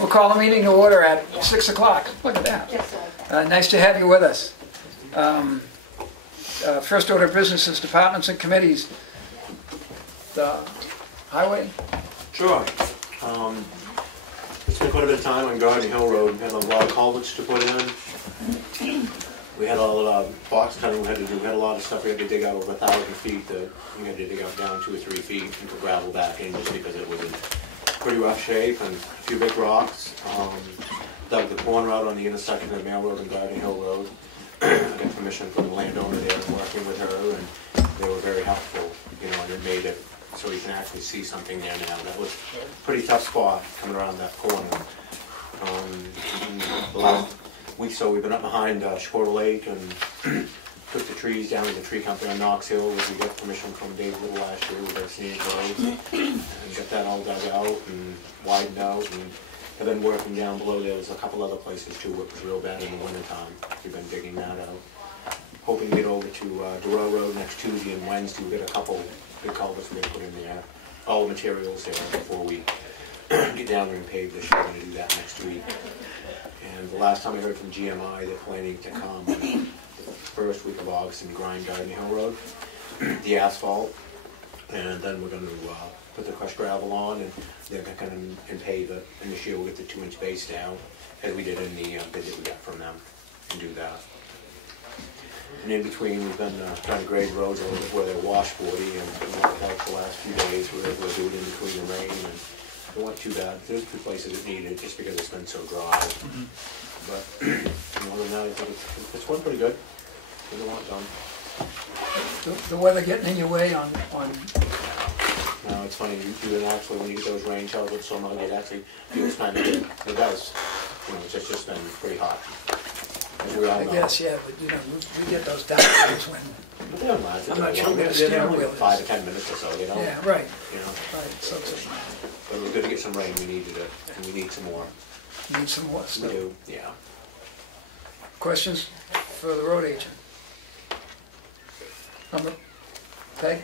We'll call the meeting to order at 6 o'clock. Look at that. Nice to have you with us. First order of business is departments and committees. The highway? Sure. We spent quite a bit of time on Garden Hill Road. We had a lot of culverts to put in. We had a lot of box cutting we had to do. We had a lot of stuff we had to dig out over 1,000 feet that we had to dig out down 2 or 3 feet and put gravel back in just because it was in pretty rough shape and a few big rocks. Dug the corner out on the intersection of Mail Road and Garden Hill Road. I got permission from the landowner there and working with her, and they were very helpful, and it made it so you can actually see something there now. That was a pretty tough spot coming around that corner. The last week or so we've been up behind Squirrel Lake and took the trees down to the tree company on Knox Hill. We got permission from Dave Little last year with our scenic roads and got that all dug out and widened out. And have been working down below there. There's a couple other places too where it was real bad in the wintertime. We've been digging that out. Hoping to get over to Durrell Road next Tuesday and Wednesday. We've got a couple big culverts we put in there. All the materials there before we get down there and pave this year. We're going to do that next week. And the last time I heard from GMI, they're planning to come the first week of August and grind Garden Hill Road, the asphalt, and then we're going to put the crushed gravel on, and they're going to come and pave it. And this year we'll get the 2-inch base down, as we did in the bid that we got from them, and do that. And in between, we've been trying to grade roads a little bit where they're washboardy, and the last few days we were able to do it in between the rain. And it wasn't too bad. There's a few places that need it just because it's been so dry. But other than that, I think it's went pretty good. There's a lot done. The weather getting in your way on... No, it's funny, you actually, when you get those rain showers with so much, it actually feels kind of good. It does. It's just been pretty hot. I guess, yeah, but we get those downpours when... I'm not sure where the steering wheel is. 5 to 10 minutes or so, Yeah, right. Right, so. But it was good to get some rain, we needed it, and we need some more. Need some more stuff. We do, yeah. Questions for the road agent? Peg?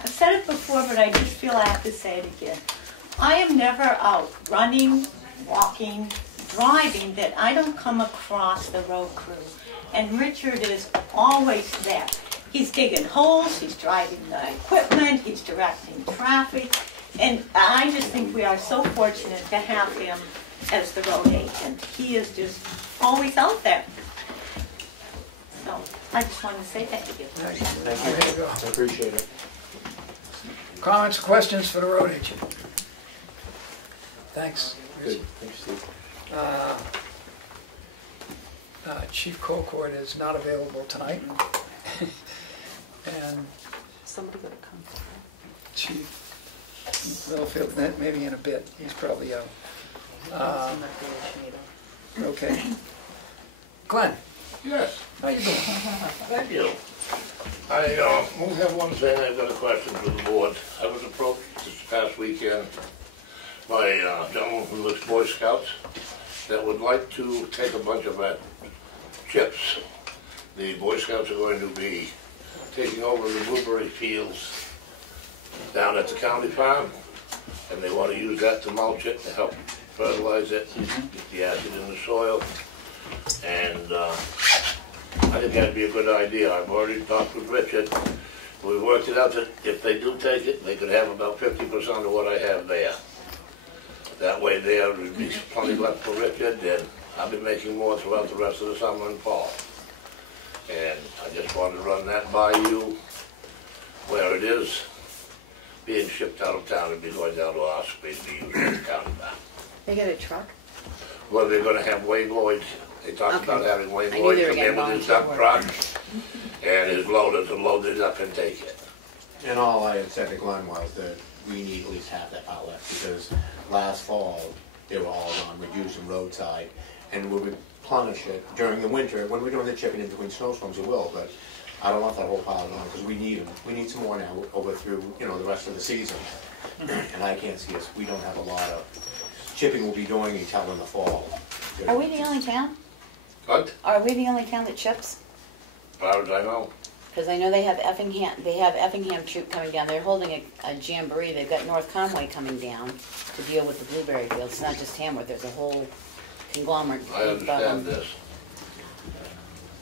I've said it before, but I just feel I have to say it again. I am never out running, walking, driving that I don't come across the road crew. And Richard is always there. He's digging holes, he's driving the equipment, he's directing traffic. And I just think we are so fortunate to have him as the road agent. He is just always out there. So I just wanted to say thank you. Thank you. There you go. I appreciate it. Comments, questions for the road agent? Thanks. Good. Thanks, Steve. Chief Colcord is not available tonight. And somebody gonna come. Chief Littlefield, maybe in a bit. He's probably out. Okay. Glenn. Yes. How you doing? Thank you. I only have one thing. I've got a question for the board. I was approached this past weekend by a gentleman from the Boy Scouts that would like to take a bunch of chips. The Boy Scouts are going to be taking over the blueberry fields down at the county farm, and they want to use that to mulch it, to help fertilize it, get the acid in the soil. And I think that'd be a good idea. I've already talked with Richard. We worked it out that if they do take it, they could have about 50% of what I have there. That way there would be plenty left for Richard, and I'll be making more throughout the rest of the summer and fall. And I just wanted to run that by you, where it is being shipped out of town. It'd be going down to our space to use the county farm. They get a truck? Well, they're going to have Wayne Lloyd. They talked about having Wayne I knew Lloyd they were come in getting with his volunteer dump work. truck and his loader to load it up and take it. And all I had said to Glenn was that we need at least half that part left, because last fall they were all gone. We'd use them roadside, and we would replenish it during the winter. When we're doing the chipping in between snowstorms, we will, but I don't want that whole pile gone, because we need them. We need some more now over through the rest of the season. And I can't see us. We don't have a lot of chipping we'll be doing until in the fall. Are we the only town? What? Are we the only town that chips? As far as I know. Because I know they have Effingham troop coming down. They're holding a jamboree. They've got North Conway coming down to deal with the blueberry fields. It's not just Tamworth. There's a whole conglomerate. I understand this.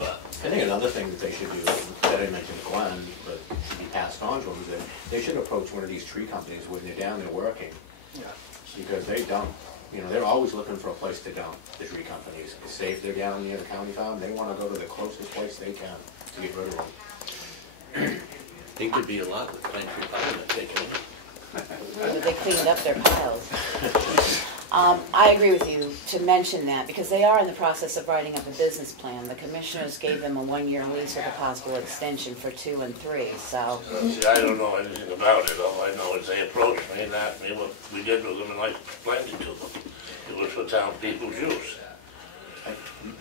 I think another thing that they should do, that I mentioned to Glenn, but should be passed on to them, is that they should approach one of these tree companies when they're down there working. Yeah. Because they dump, you know, they're always looking for a place to dump, the tree companies. Say if they're down near the county farm, they want to go to the closest place they can to get rid of them. I think there'd be a lot of pine tree pile taken in. They cleaned up their piles. I agree with you to mention that because they are in the process of writing up a business plan. The commissioners gave them a 1-year lease with a possible extension for 2 and 3. So See, I don't know anything about it. All I know is they approached me and asked me what we did with them, and I explained it to them. It was for townspeople's use.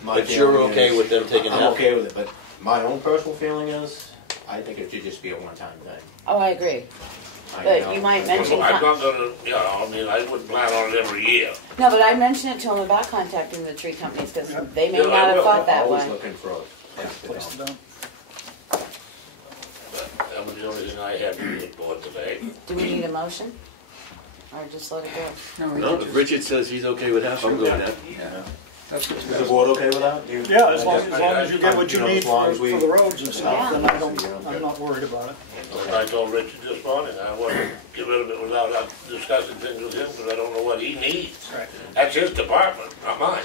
But you're okay with them taking I'm that? okay with it, but my own personal feeling is, I think it should just be a one-time thing. oh, I agree. But you might mention. I'm not gonna, you know, I mean, I wouldn't plan on it every year. No, but I mentioned it to them about contacting the tree companies because they may Yeah, not I have will. thought that Always way. looking for a Place to dump. But that was the only thing I had to report today. Do we need a motion? Or just let it go? No, we No, could if just- Richard says he's okay with half, I'm good with that. Yeah. That's Is the good. board okay with that? Yeah, as long as you get what you You know, need as long for as we- the roads and stuff, then Yeah. I'm not worried about it. And I told Richard this morning, I want to get rid of it without discussing things with him, because I don't know what he needs. Right. That's his department, not mine.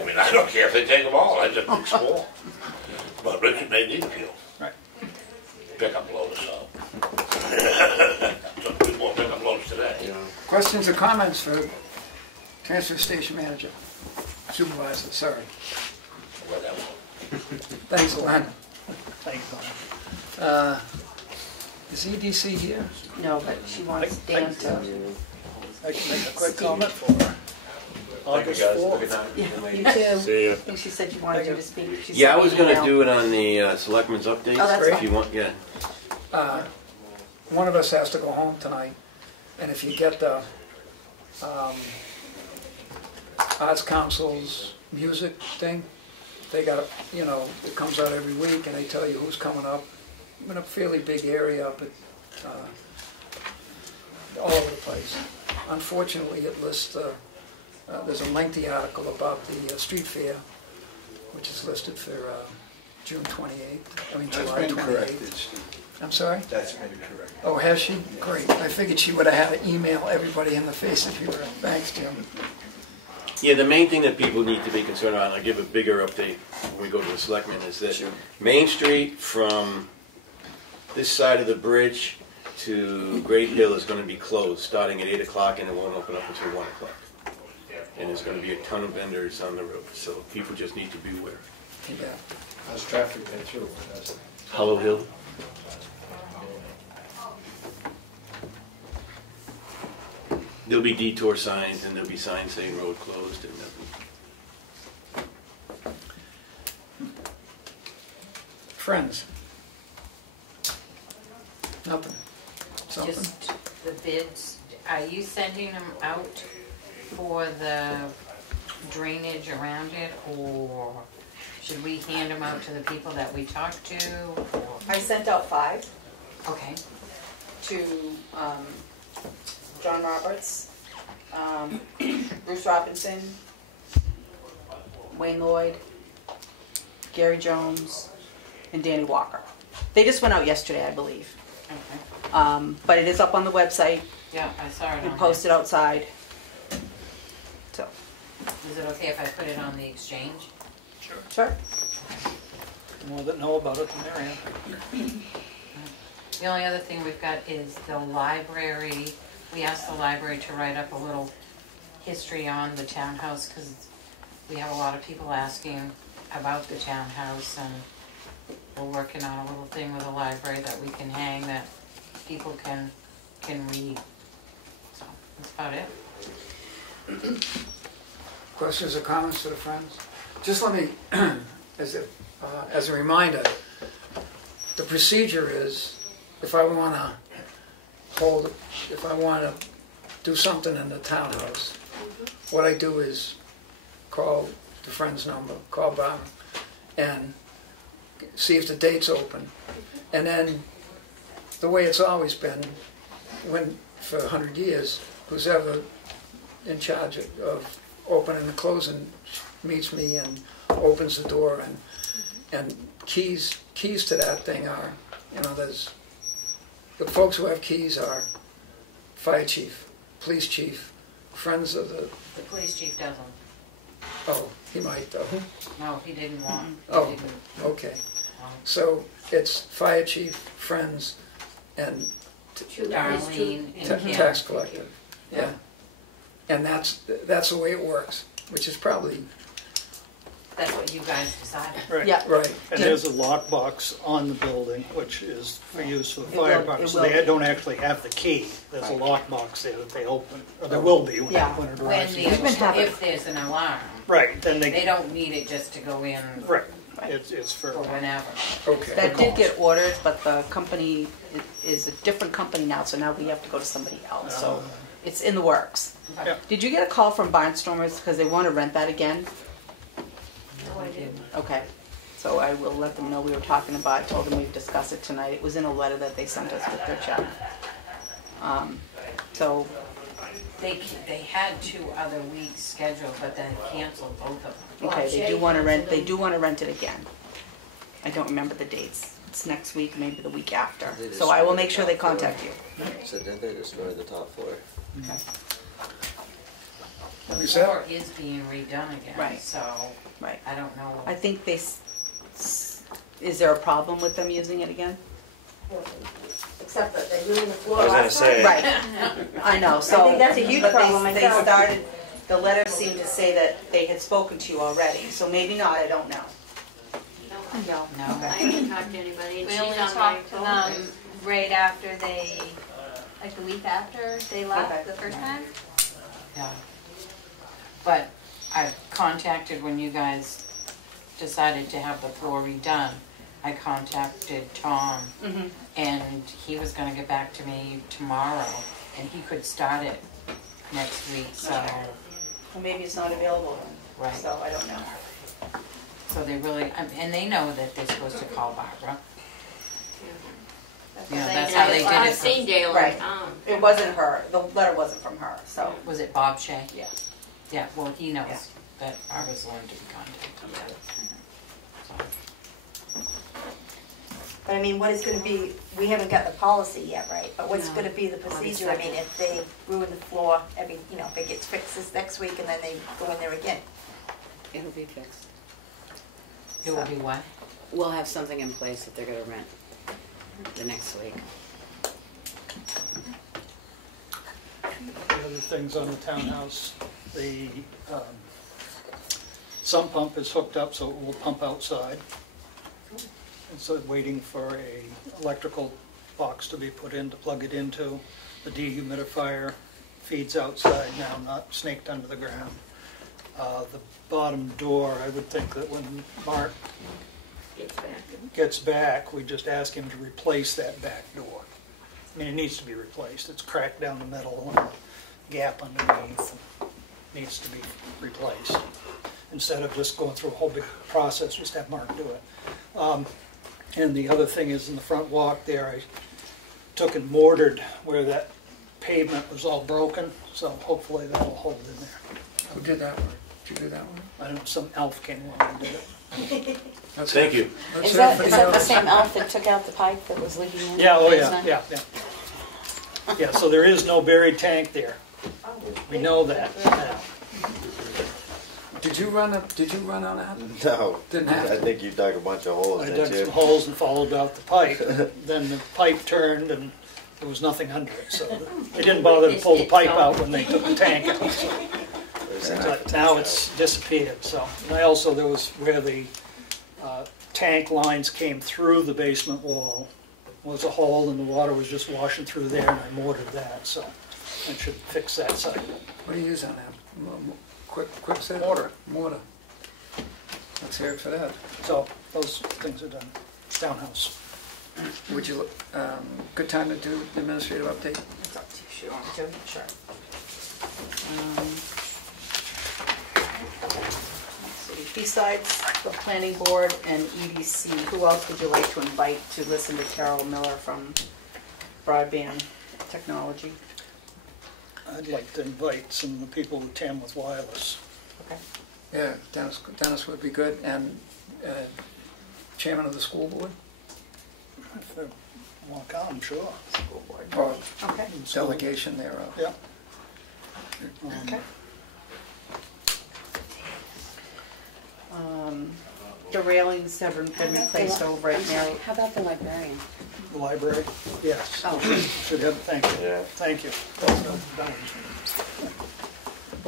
I mean, I don't care if they take them all, I just pick small. But Richard may need a few. Right. Pick up loads, so. So we won't pick up loads today. You know, Questions or comments for transfer station manager? Supervisor, sorry. Whatever. Thanks, Glenn. Thanks, Don. Is EDC here? No, but she wants Dan to. I can make a quick comment for her. August Thank you, guys. 4th. Have a good night. Yeah, you too. See ya. I think she said you wanted you to speak. She Yeah, I sent was me an gonna email. do it on the selectmen's updates. Oh, that's If fine. you want, yeah. One of us has to go home tonight, and if you get the Arts Council's music thing, they got, you know, it comes out every week, and they tell you who's coming up. I'm in a fairly big area up at, all over the place. Unfortunately, it lists, there's a lengthy article about the street fair, which is listed for June 28th, I mean That's July been 28th. corrected, Steve. I'm sorry? That's been corrected. Oh, has she? Great. I figured she would have had to email everybody in the face if you were. Thanks, Jim. Yeah, the main thing that people need to be concerned about, and I'll give a bigger update when we go to the selectmen, is that Main Street from this side of the bridge to Great Hill is going to be closed starting at 8 o'clock and it won't open up until 1 o'clock. And there's going to be a ton of vendors on the road, so people just need to be aware. Yeah. How's traffic been through? How's it? Hollow Hill. There'll be detour signs and there'll be signs saying road closed and Friends. Nothing. Something. Just the bids, are you sending them out for the drainage around it, or should we hand them out to the people that we talked to? Or- I sent out 5 Okay, to John Roberts, Bruce Robinson, Wayne Lloyd, Gary Jones, and Danny Walker. They just went out yesterday, I believe. okay, But it is up on the website yeah, I saw it on and there. posted outside. So, Is it okay if I put it on the exchange? sure. The more that know about it, the merrier. The only other thing we've got is the library. We asked the library to write up a little history on the townhouse because we have a lot of people asking about the townhouse, and we're working on a little thing with the library that we can hang that people can read. So that's about it. Questions or comments to the friends? Just let me, as a reminder, the procedure is, if I want to do something in the townhouse, what I do is call the friend's number, call Bob, and see if the date's open. And then, the way it's always been, for 100 years, who's ever in charge of opening and closing meets me and opens the door, and keys to that thing are, there's, the folks who have keys are fire chief, police chief, friends of the... The police chief doesn't. Oh, he might though. No, he didn't want. Oh, okay. So it's fire chief, friends, and Darlene and Kim. tax collector. Yeah. And that's the way it works, which is probably That's what you guys decided. Right. Yeah. right. And there's a lockbox on the building, which is for use for the fire will- department. it So will they be. don't actually have the key. There's a lockbox there that they open, or there will be when Yeah. it When arrives. the, We've been having- if there's an alarm, Right, then they they, don't need it just to go in right, it's for, for whenever. Okay. That did get ordered, but the company is a different company now, so now we have to go to somebody else. So it's in the works. yeah. Did you get a call from Barnstormers because they want to rent that again? No, I didn't. Okay. So I will let them know we were talking about it, told them we've discussed it tonight. It was in a letter that they sent us with their check. So, They had 2 other weeks scheduled, but then canceled both of them. okay, they do want to rent it again. I don't remember the dates. It's next week, maybe the week after. So I will make sure they contact you. So didn't they destroy the top floor? Okay. The Is that- floor is being redone again, Right. so Right. I don't know. I think is there a problem with them using it again? Except that they're using the floor I was gonna outside. say. Right. I know, so. I think that's a huge but problem they myself. started, the letter seemed to say that they had spoken to you already, so maybe not, I don't know. No. No. I haven't talked to anybody. and We she's only on talked to my phone. them right after they, like the week after they left Okay. the first time. Yeah. But I contacted, when you guys decided to have the floor redone, I contacted Tom, and he was gonna get back to me tomorrow, and he could start it next week, so, Well, maybe it's not available then, right. so I don't know. So they really, and they know that they're supposed to call Barbara. Yeah, that's how they did I've it. seen Dale Right. in town. It wasn't her, the letter wasn't from her, so. Was it Bob Shea? Yeah. Yeah, well, he knows Yeah. that Barbara's learned to be contacted. But I mean, what is gonna be, we haven't got the policy yet, right? But what's No. gonna be the procedure? I mean, if they ruin the floor, if it gets fixed this next week and then they go in there again. It'll be fixed. It will be what? We'll have something in place that they're gonna rent the next week. The other things on the townhouse, the sump pump is hooked up so it will pump outside. And so waiting for a electrical box to be put in to plug it into. The dehumidifier feeds outside now, not snaked under the ground. The bottom door, I would think that when Mark gets back, we just ask him to replace that back door. I mean, it needs to be replaced. It's cracked down the middle and a gap underneath. Needs to be replaced. Instead of just going through a whole big process, just have Mark do it. And the other thing is in the front walk there, I took and mortared where that pavement was all broken, so hopefully that'll hold in there. Who did that one? Did you do that one? I don't know, some elf came along and did it. That's Thank it. you. That's Is it that, for is the that the elf. same elf that took out the pipe that was leaking in? Yeah, oh It's yeah, not- yeah. Yeah, so there is no buried tank there. We know that now. Did you run on that? No. Didn't have I to. think you dug a bunch of holes, I dug didn't some you? holes and followed out the pipe. Then the pipe turned and there was nothing under it, so they didn't bother to pull the pipe out when they took the tank out. So, but now it's disappeared, so. And I also, there was where the tank lines came through the basement wall, was a hole and the water was just washing through there and I mortared that, so I should fix that side. What do you use on that? Quick set? Mortar. Mortar. Let's hear it for that. So those things are done. Townhouse. Would you, good time to do the administrative update? It's up to you, if you want me to, sure. Let's see, fee besides the planning board and EDC, who else would you like to invite to listen to Carol Miller from Broadband Technology? I'd like to invite some of the people with Tamworth Wireless. Okay. Yeah, Dennis would be good, and chairman of the school board, If they want to come, sure. School board. or Okay. delegation thereof. Yeah. Okay. The railings have been replaced over at Mary. How about the librarian? The library? Yes. Oh. Should have, thank you. Yeah. Thank you.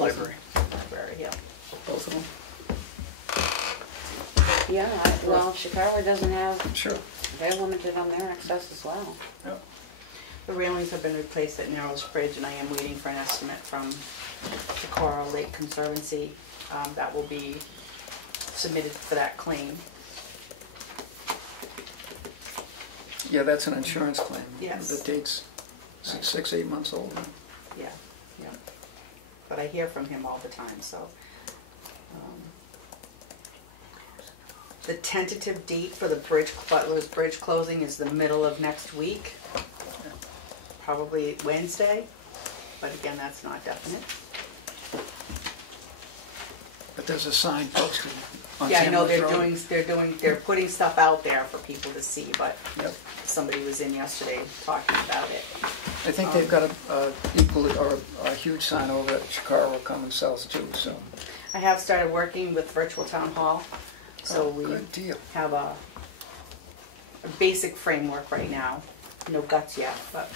Library. Library, yeah. Both of them? Yeah, well, Chicago doesn't have, Sure. they're limited on their access as well. Yeah. The railings have been replaced at Narrows Bridge, and I am waiting for an estimate from the Coral Lake Conservancy. That will be submitted for that claim. Yeah, that's an insurance claim. Yes. The date's 6-8 months old. Yeah, yeah. But I hear from him all the time, so. The tentative date for the Butler's Bridge closing is the middle of next week. Probably Wednesday, but again, that's not definite. But there's a sign posted on Yeah, I know Tamworth Road. they're putting stuff out there for people to see, but Yep. somebody was in yesterday talking about it. I think they've got a equal or a huge sign over at Chicago Common South too, so. I have started working with Virtual Town Hall, so we Good deal. have a basic framework right now. No guts yet, but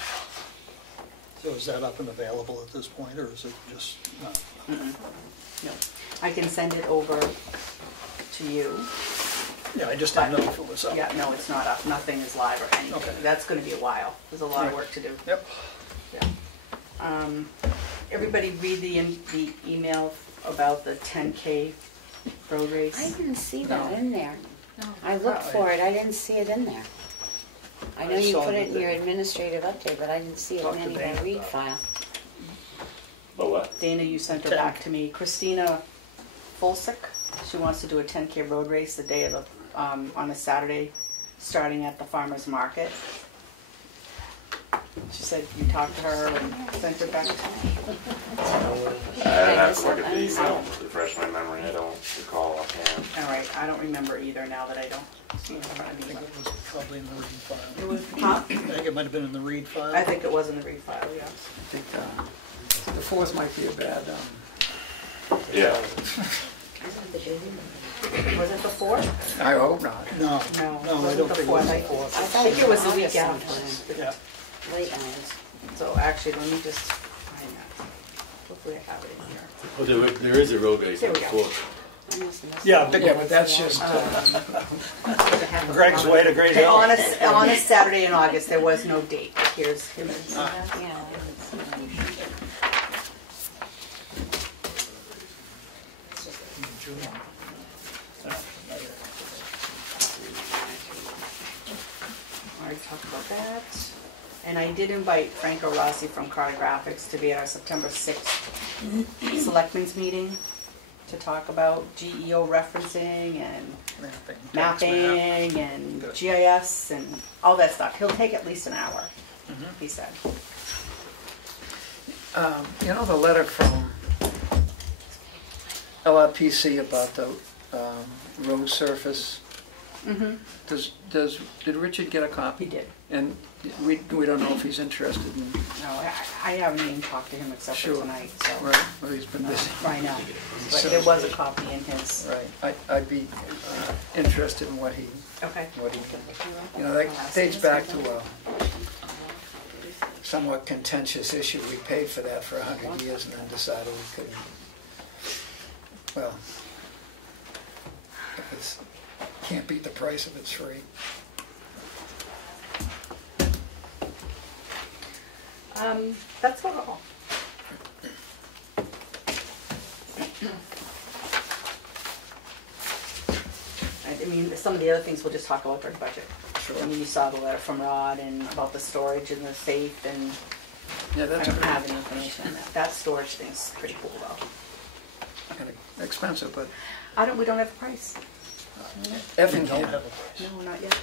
So is that up and available at this point, or is it just not? no. I can send it over to you. Yeah, I just didn't know if it was up. Yeah, no, it's not up. Nothing is live or anything. Okay. That's gonna be a while. There's a lot of Right. work to do. Yep. Yeah. Everybody read the email about the 10K road race? I didn't see that No. in there. I looked for it, I didn't see it in there. I know I you saw put it in that your they- administrative update, but I didn't see it Talk in to any of Dana my read about it. file. But what? Dana, you sent her back to me. Christina Fulsick, she wants to do a 10K road race the day of the, on a Saturday, starting at the farmer's market. She said you talked to her and sent her back to me. I have to look at the email, refresh my memory, I don't recall offhand. All right, I don't remember either now that I don't see it in front I of me. think it was probably in the read file. It was, huh? I think it might have been in the read file. I think it was in the read file, yes. I think the 4th might be a bad, Yeah. Was it the 4th? I hope not. No, No, no, I wasn't don't the think it was the 4th. fourth. I I thought think it was the week August after. sometime, Yeah. late August. So actually, let me just find that. Hopefully I have it in here. Well, there is a road race There on we the go. 4th. I must have missed Yeah, it. big Yeah, but that's just, Greg's way to Great Okay, Hill. on a Saturday in August, there was no date. Here's Yeah, I didn't see it. I already talked about that. And I did invite Franco Rossi from Cartographics to be at our September 6th Selectmen's meeting to talk about GEO referencing and mapping and Good. GIS and all that stuff. He'll take at least an hour, he said. you know the letter from LRPC about the road surface? Did Richard get a copy? He did. And we don't know if he's interested in, No, I haven't even talked to him except for Sure. tonight, so. right, well, he's been busy. I know, but So- there was a copy in his. Right, I'd be interested in what he Okay. you know, that dates back to a somewhat contentious issue. We paid for that for 100 years and then decided we couldn't. Well, if it's, can't beat the price if it's free. That's about all. I mean, some of the other things we'll just talk about during budget. Sure. I mean, you saw the letter from Rod and about the storage and the safe, and Yeah, I that's don't pretty. have any information on that. That storage thing's pretty cool though. kind of expensive, but We don't have a price. Effingham, No, not yet.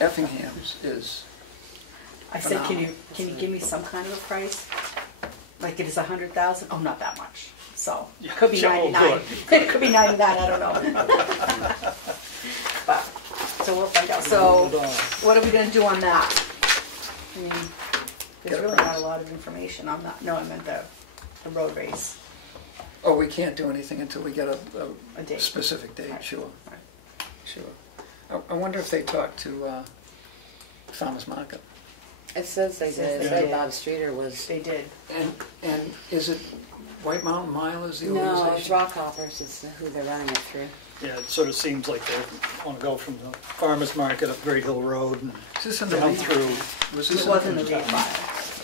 Effingham's is, I said, can you give me some kind of a price? Like it is 100,000? Oh, not that much. So it could be 99. It could be 99. I don't know. But so we'll find out. So what are we going to do on that? I mean, there's really not a lot of information on that. No, I meant the road race. oh, we can't do anything until we get A date. specific date, Right. sure, Right. sure. I wonder if they talked to Farmers Market. It says they Says did. they It said did. Bob Streeter was. They did. And is it White Mountain Mile is the No, it's organization? Rockhoppers is who they're running it through. Yeah, it sort of seems like they want to go from the farmer's market up Great Hill Road and Is this in the down lead? through. Was this It wasn't in a date file.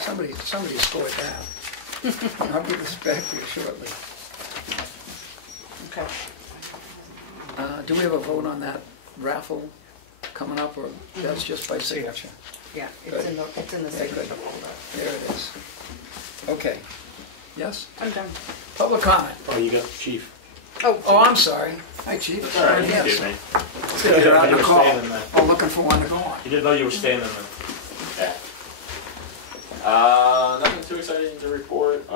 Somebody scored that. I'll give this back to you shortly. Okay. Do we have a vote on that raffle coming up, or that's just by signature? Yeah, it's in the Yeah, good. signature folder. There it is. Okay. Yes? I'm done. Public comment. Oh, you got chief. Oh, I'm sorry. Hi, Chief. All right, Yes. excuse me. You're on You the were call. staying in the- I'm looking for one to go on. You didn't know you were staying in the. Yeah. Nothing too exciting to report.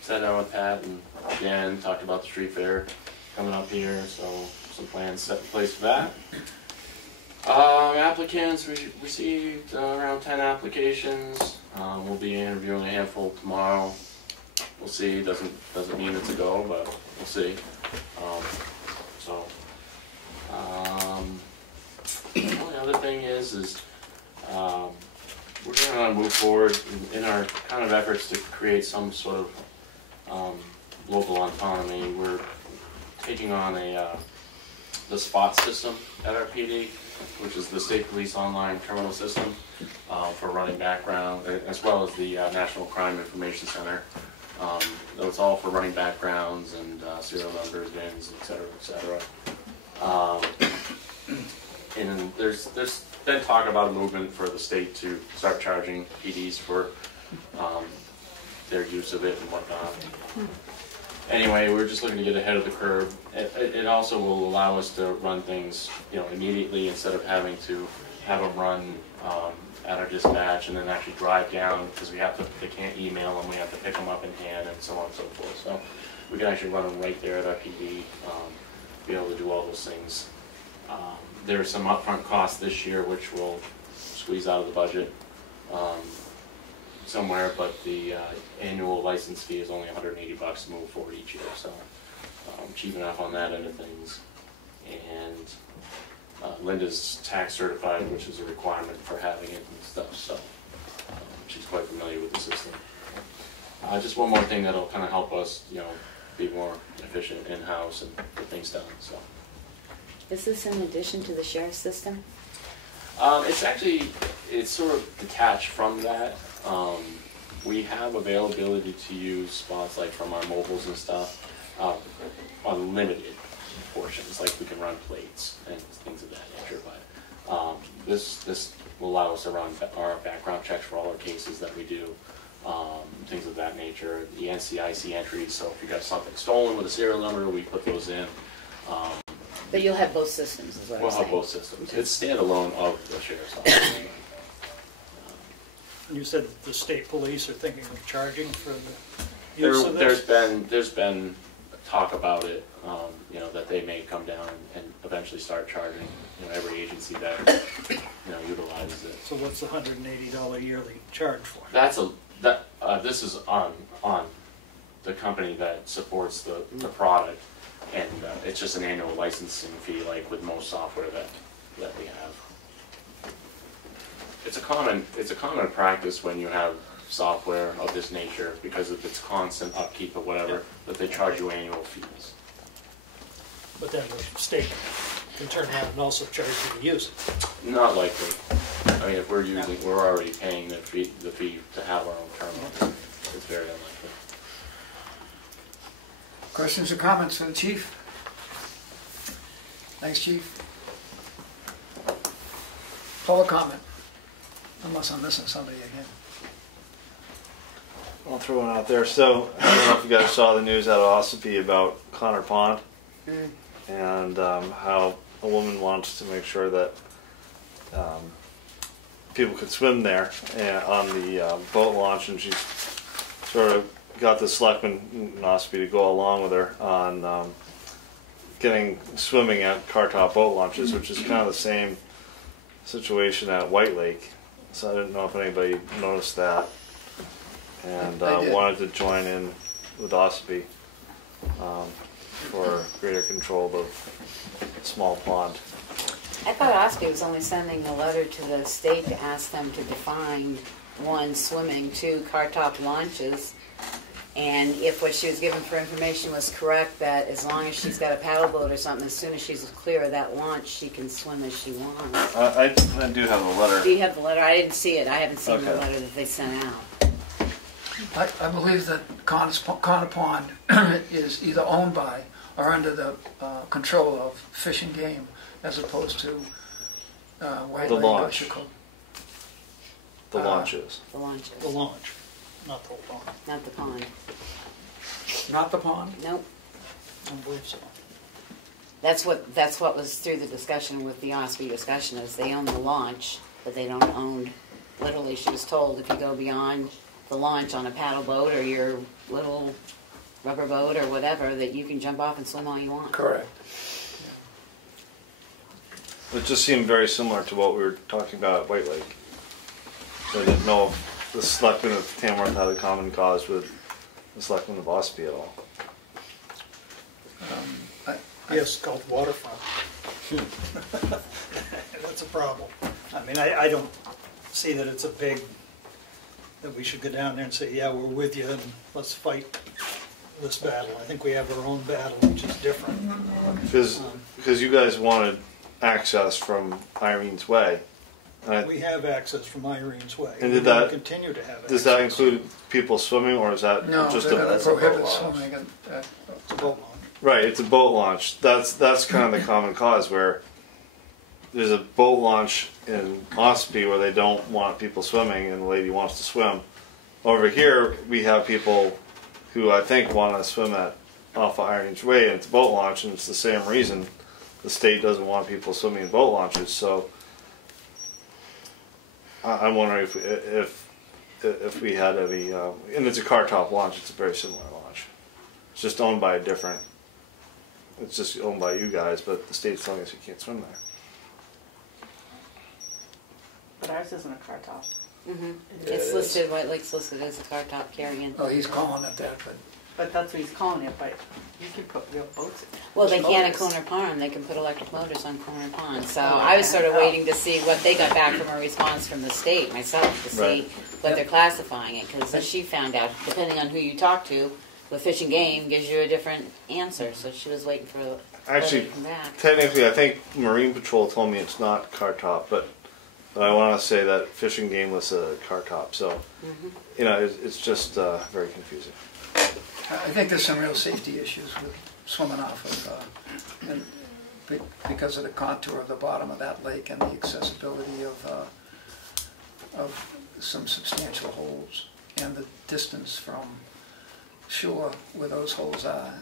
Sat down with Pat and Jan, talked about the street fair coming up here, so some plans set in place for that. Applicants, we received around 10 applications. We'll be interviewing a handful tomorrow. We'll see. Doesn't mean it's a go, but we'll see. The only other thing is we're going to move forward in our kind of efforts to create some sort of local autonomy. We're taking on the SPOT system at our PD, which is the State Police Online Criminal System for running background, as well as the National Crime Information Center. It's all for running backgrounds and serial numbers, VINs, et cetera, and there's been talk about a movement for the state to start charging PDs for their use of it and whatnot. Anyway, we're just looking to get ahead of the curve. It also will allow us to run things, immediately instead of having to have them run at our dispatch and then actually drive down because they can't email them. We have to pick them up in hand and so on and so forth. So we can actually run them right there at our PD, be able to do all those things. There are some upfront costs this year which we'll squeeze out of the budget somewhere, but the annual license fee is only $180 to move forward each year, so cheap enough on that end of things. And Linda's tax certified, which is a requirement for having it and stuff, so she's quite familiar with the system. Just one more thing that'll kind of help us, be more efficient in-house and get things done. So. Is this in addition to the sheriff's system? It's sort of detached from that. We have availability to use spots like from our mobiles and stuff on limited portions, like we can run plates and things of that nature. But this will allow us to run our background checks for all our cases that we do, things of that nature. The NCIC entries. So if you got something stolen with a serial number, we put those in. But you'll have both systems, is what We'll I'm saying. have both systems. It's standalone of the sheriff's office. You said the state police are thinking of charging for the use of There's this? been talk about it, that they may come down and eventually start charging, every agency that, utilizes it. So what's the $180 yearly charge for? This is on the company that supports the product, and it's just an annual licensing fee, like with most software that we have. It's a common practice when you have software of this nature, because of its constant upkeep or whatever, that they charge you annual fees. But then the state can turn around and also charge you to use it. Not likely. I mean, if we're already paying the fee to have our own terminal. It's very unlikely. Questions or comments for the chief? Thanks, Chief. Public comment, unless I'm missing somebody again. I'll throw one out there. So I don't know if you guys saw the news out of Ossipee about Connor Pond and how a woman wants to make sure that people could swim there on the boat launch, and she's sort of got the selectmen in Ossipee to go along with her on getting swimming at car top boat launches, which is kind of the same situation at White Lake. So I didn't know if anybody noticed that, and wanted to join in with Ossipee for greater control of the small pond. I thought Ossipee was only sending a letter to the state to ask them to define, one, swimming, two, car top launches, and if what she was given for information was correct, that as long as she's got a paddle boat or something, as soon as she's clear of that launch, she can swim as she wants. I do have the letter. Do you have the letter? I didn't see it. I haven't seen the letter that they sent out. I believe that Connor Pond is either owned by or under the control of Fish and Game, as opposed to White Lake or Chicago. The launches. The launches. The launch, not the whole pond. Not the pond. Not the pond? Nope. I don't believe so. That's what was through the discussion with the Ossipee discussion, is they own the launch, but they don't own, literally she was told if you go beyond the launch on a paddle boat or your little rubber boat or whatever, that you can jump off and swim all you want. Correct. It just seemed very similar to what we were talking about at White Lake. So I didn't know if the selectmen of Tamworth had a common cause with the selectmen of Ossipee at all. Yes, it's called waterfront. That's a problem. I mean, I don't see that it's a big, that we should go down there and say, yeah, we're with you and let's fight this battle. I think we have our own battle, which is different. Because you guys wanted access from Irene's Way. We have access from Irene's Way. And we're going to continue to have access. Does that include people swimming, or is that just they're going to prohibit boat swimming. It's a boat launch. Right, it's a boat launch. That's kind of the common cause, where there's a boat launch in Ossipee where they don't want people swimming and the lady wants to swim. Over here, we have people who I think want to swim off of Irene's Way, and it's a boat launch, and it's the same reason the state doesn't want people swimming in boat launches. So I'm wondering if we had any, and it's a car top launch. It's a very similar launch. It's just owned by a different. It's just owned by you guys, but the state's telling us you can't swim there. But ours isn't a car top. Mm-hmm. It's listed, White Lake's listed as a car top carrying. Oh, he's calling it that, But that's what he's calling it, but you can put real boats in. Well, they can at Corner Pond. They can put electric motors on Corner Pond. So I was sort of waiting to see what they got back from a response from the state myself to see what they're classifying it. Because as she found out, depending on who you talk to, with Fish and Game gives you a different answer. So she was waiting for the Actually, to come back. Technically, I think Marine Patrol told me it's not car top, but I want to say that Fish and Game was a car top. So, you know, it's just very confusing. I think there's some real safety issues with swimming off of, because of the contour of the bottom of that lake and the accessibility of some substantial holes and the distance from shore where those holes are.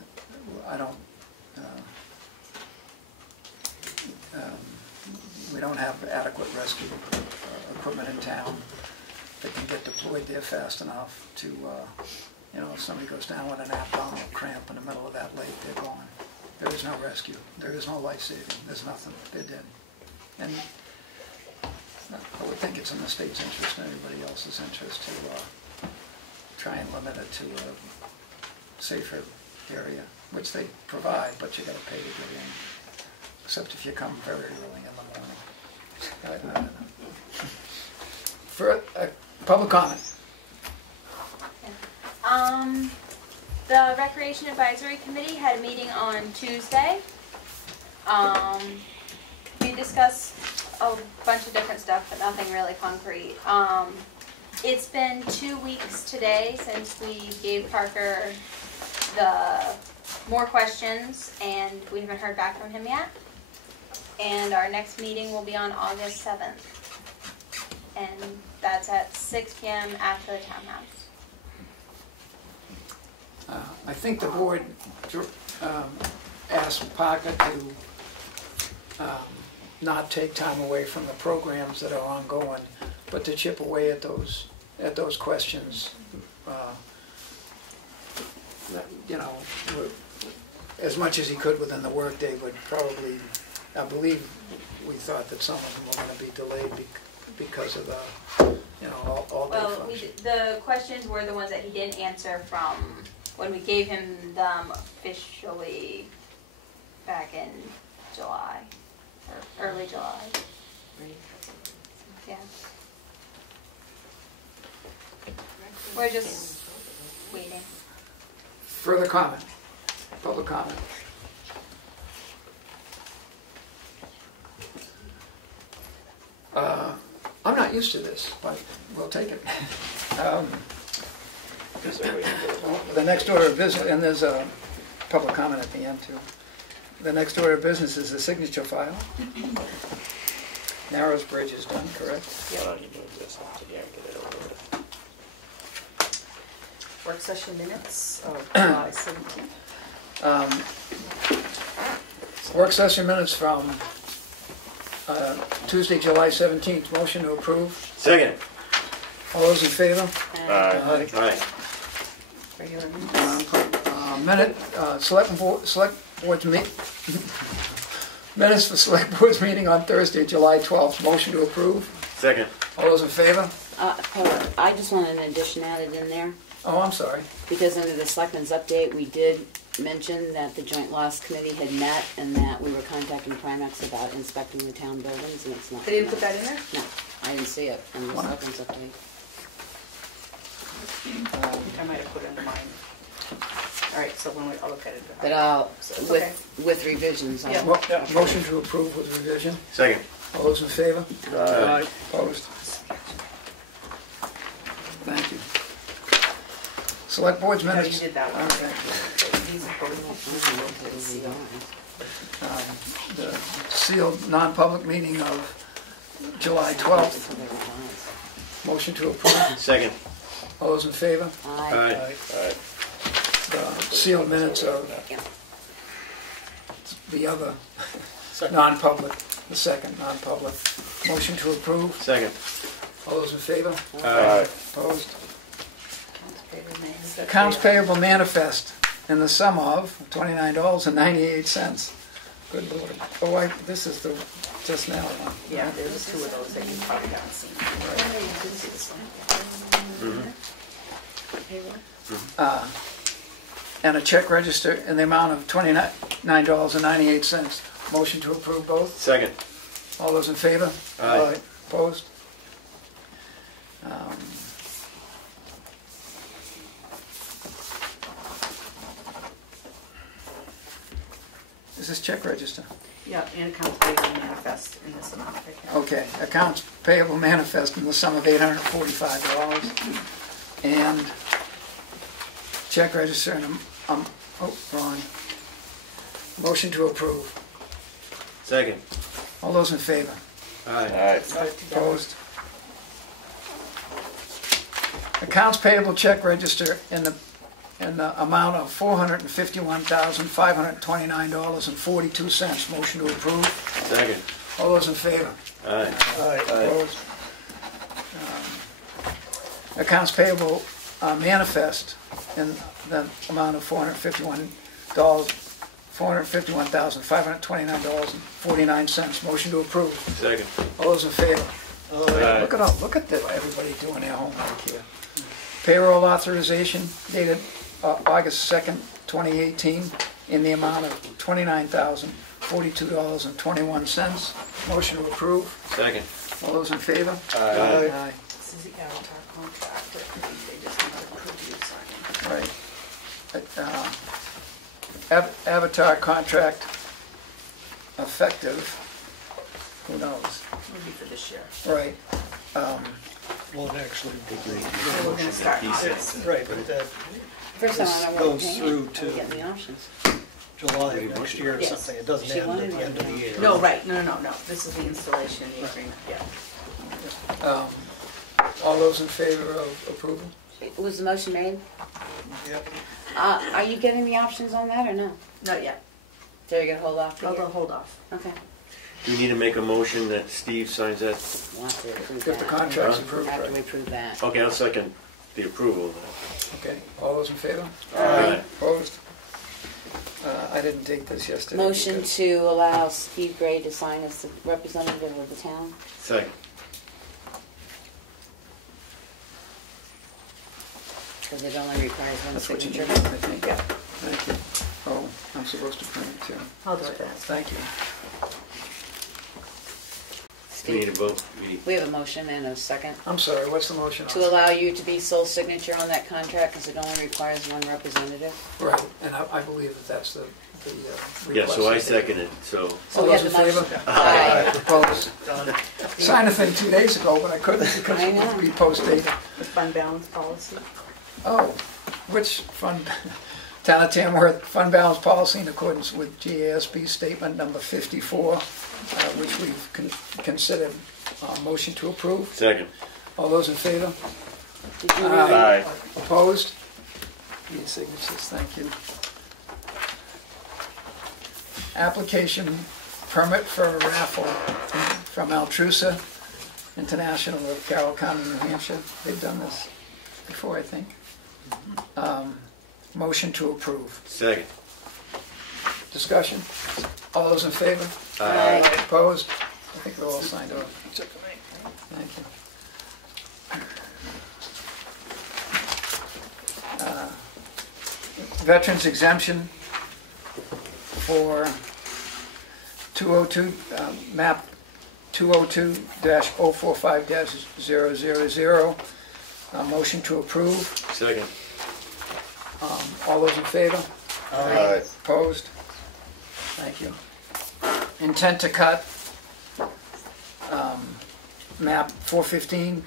We don't have adequate rescue equipment in town that can get deployed there fast enough to, if somebody goes down with an abdominal cramp in the middle of that lake, they're gone. There is no rescue. There is no life saving. There's nothing. They're dead. And I would think it's in the state's interest and everybody else's interest to try and limit it to a safer area, which they provide, but you got to pay to get in. Except if you come very early in the morning. I don't know. For public comment. The Recreation Advisory Committee had a meeting on Tuesday. We discussed a bunch of different stuff, but nothing really concrete. It's been 2 weeks today since we gave Parker the more questions, and we haven't heard back from him yet. And our next meeting will be on August 7th. And that's at 6 p.m. at the Townhouse. I think the board asked Parker to not take time away from the programs that are ongoing, but to chip away at those questions. You know, as much as he could within the workday, but probably, I believe, we thought that some of them were going to be delayed because of the, you know, all day Well, function. the questions were the ones that he didn't answer from when we gave him them officially back in July, or early July. Yeah. We're just waiting. Further comment? Public comment? I'm not used to this, but we'll take it. The next order of business, and there's a public comment at the end too. The next order of business is the signature file. Narrows Bridge is done, correct? Work session minutes of July 17th. Work session minutes from Tuesday, July 17th. Motion to approve. Second. All those in favor? Aye. Aye. Regular Select board's minutes for select board's meeting on Thursday, July 12th. Motion to approve. Second. All those in favor? I just want an addition added in there, Oh, I'm sorry. because under the Selectmen's update, we did mention that the Joint Loss Committee had met and that we were contacting Primex about inspecting the town buildings, and it's not. They didn't put that in there? No, I didn't see it in the Selectmen's update. I think I might have put it in mine. All right, so when I'll look at it. But Okay. with revisions. Yeah. Motion to approve with revision. Second. All those in favor? Aye. Opposed? Thank you. Select board's No, minutes. you did that one. Okay. These are both. The sealed non-public meeting of July 12th. Motion to approve. Second. All those in favor? Aye. The sealed minutes of the other non-public, the second non-public. Motion to approve. Second. All those in favor? Aye. Opposed? Accounts payable manifest in the sum of $29.98. Good Lord. Oh, this is the, just now one. Yeah, there's two of those that you probably haven't seen. And a check register in the amount of $29.98. Motion to approve both. Second. All those in favor? Aye. Opposed? Is this check register? Yeah, and accounts payable manifest in this amount right here. Okay, accounts payable manifest in the sum of $845. And check register in wrong. Motion to approve. Second. All those in favor? Aye. Opposed? Accounts payable check register in the amount of $451,529.42. Motion to approve. Second. All those in favor? Aye. Opposed? Accounts payable manifest in the amount of $451,529.49. Motion to approve. Second. All those in favor? Aye. Look at everybody doing their homework here. Payroll authorization dated August 2nd, 2018, in the amount of $29,042.21. Motion to approve. Second. All those in favor? Aye. This is the Avatar contract. They just need to approve you signing. Right. Avatar contract effective, who knows? Will be for this year. Right. Well, it actually, We're gonna start August. right, but that First time I This want goes to through pay it, to- I get the options. July of next year or Yes. something, it doesn't She end at wanted the it end of the now. year. No, right, no. This is the installation, the agreement, yeah. All those in favor of approval? Was the motion made? Yep. Are you getting the options on that or no? Not yet. So you're gonna hold off? I'll hold off. Okay. Do we need to make a motion that Steve signs that? We'll have to approve If the that. contract's Huh? approved, After we right? approve that. Okay, I'll second the approval of that. Okay, all those in favor? Aye. Opposed? I didn't take this yesterday. Motion because- to allow Steve Gray to sign as the representative of the town. Second. Because it only requires one That's what you need, I signature. think. Yeah. Thank you. Oh, I'm supposed to print it too. I'll do it then. Thank you. We need Steve, a vote. we have a motion and a second. I'm sorry, what's the motion? To allow you to be sole signature on that contract because it only requires one representative. Right, and I believe that that's the Yeah, request. so I second it, so. So All we those have in the motion. favor? Aye. Opposed? Signed a thing 2 days ago, but I couldn't because I it know. would be post-dated. The fund balance policy. Oh, which fund? Town of Tamworth fund balance policy in accordance with GASB statement number 54, which we've considered motion to approve. Second. All those in favor? Did you read it? Aye. Opposed? Need signatures, thank you. Application permit for a raffle from Altrusa International of Carroll County, New Hampshire. They've done this before, I think. Motion to approve. Second. Discussion? All those in favor? Aye. Opposed? I think they're all signed off. Thank you. Veterans exemption for 202, map 202-045-000. Motion to approve. Second. All those in favor? Aye. Opposed? Thank you. Intent to cut, map 415,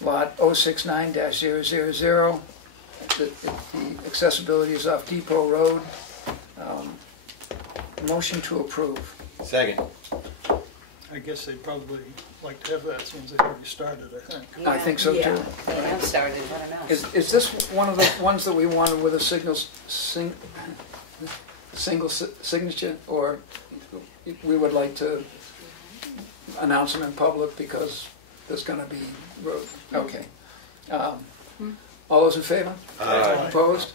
lot 069-000. The accessibility is off Depot Road. Motion to approve. Second. I guess they'd probably like to have that since they've already started, I think. I think so too. They have started, I don't know. Is this one of the ones that we wanted with a single signature, or we would like to announce them in public because there's going to be road? Okay. All those in favor? Aye. Opposed?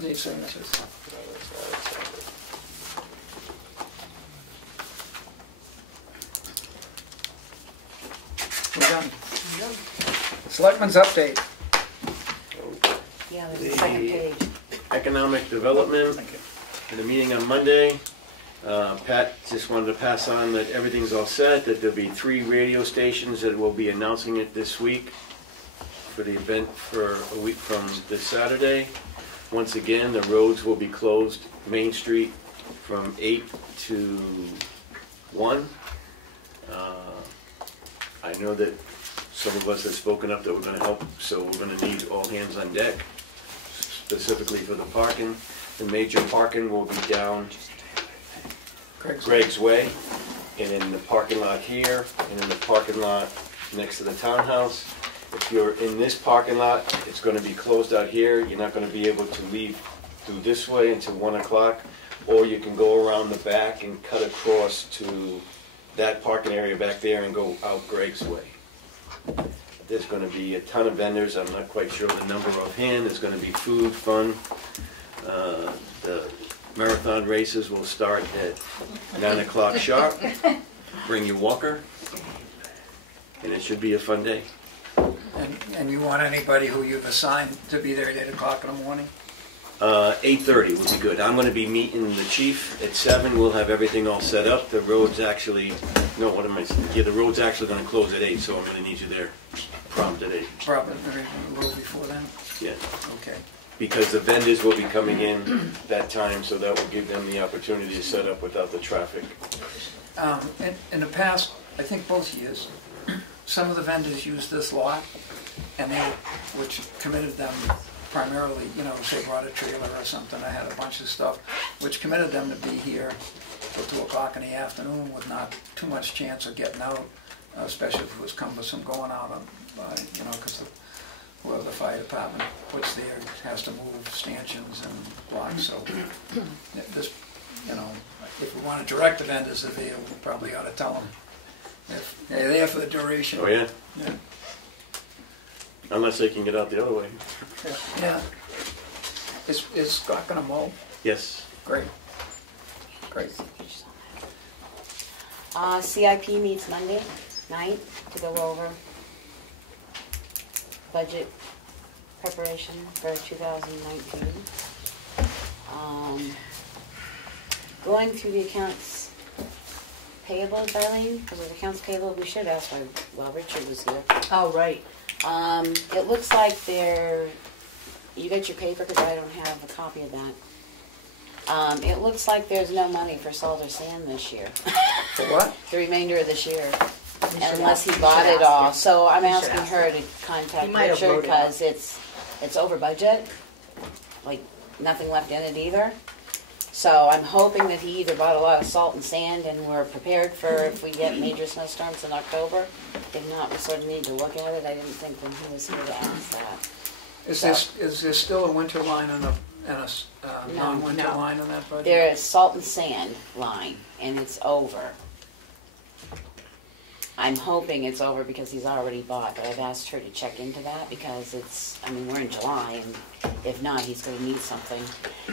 Need signatures. We're done. Selectmen's update. Yeah, there's a second page. Economic Development, in the meeting on Monday, Pat just wanted to pass on that everything's all set, that there'll be 3 radio stations that will be announcing it this week for the event for a week from this Saturday. Once again, the roads will be closed, Main Street from 8 to 1. I know that some of us have spoken up that we're going to help, so we're going to need all hands on deck, specifically for the parking. The major parking will be down Greg's Way, and in the parking lot here, and in the parking lot next to the Townhouse. If you're in this parking lot, it's going to be closed out here. You're not going to be able to leave through this way until 1 o'clock, or you can go around the back and cut across to that parking area back there and go out Greg's Way. There's going to be a ton of vendors. I'm not quite sure the number offhand. There's going to be food, fun. The marathon races will start at 9 o'clock sharp. Bring your walker, and it should be a fun day. And you want anybody who you've assigned to be there at 8 o'clock in the morning? 8:30 would be good. I'm going to be meeting the chief at 7. We'll have everything all set up. The road's actually, no, what am I saying? Yeah, the road's actually going to close at 8, so I'm going to need you there prompt at 8. Probably a little before then? Yeah. Okay. Because the vendors will be coming in that time, so that will give them the opportunity to set up without the traffic. In the past, I think both years, some of the vendors used this lot, and which committed them primarily, say brought a trailer or something, I had a bunch of stuff, which committed them to be here till 2 o'clock in the afternoon with not too much chance of getting out, especially if it was cumbersome going out on, because whoever the fire department puts there has to move stanchions and blocks, so this, you know, if we want to direct the vendors that they probably ought to tell them if they're there for the duration. Oh, yeah? Yeah. Unless they can get out the other way. Yeah. Is Scott gonna mow? Yes. Great. Great. CIP meets Monday night to go over budget preparation for 2019. Going through the accounts payable, Darlene, because with accounts payable, we should ask while Richard was here. Oh, right. It looks like you got your paper because I don't have a copy of that. It looks like there's no money for salt or sand this year. For what? The remainder of this year. Unless he bought it all. So I'm asking her to contact Richard because it's over budget. Like nothing left in it either. So I'm hoping that he either bought a lot of salt and sand and we're prepared for if we get major snowstorms in October. If not, we sort of need to look at it. I didn't think when he was here to ask that. Is there still a winter line and a non-winter line on that budget? There is salt and sand line, and it's over. I'm hoping it's over because he's already bought, but I've asked her to check into that because we're in July, and if not, he's going to need something.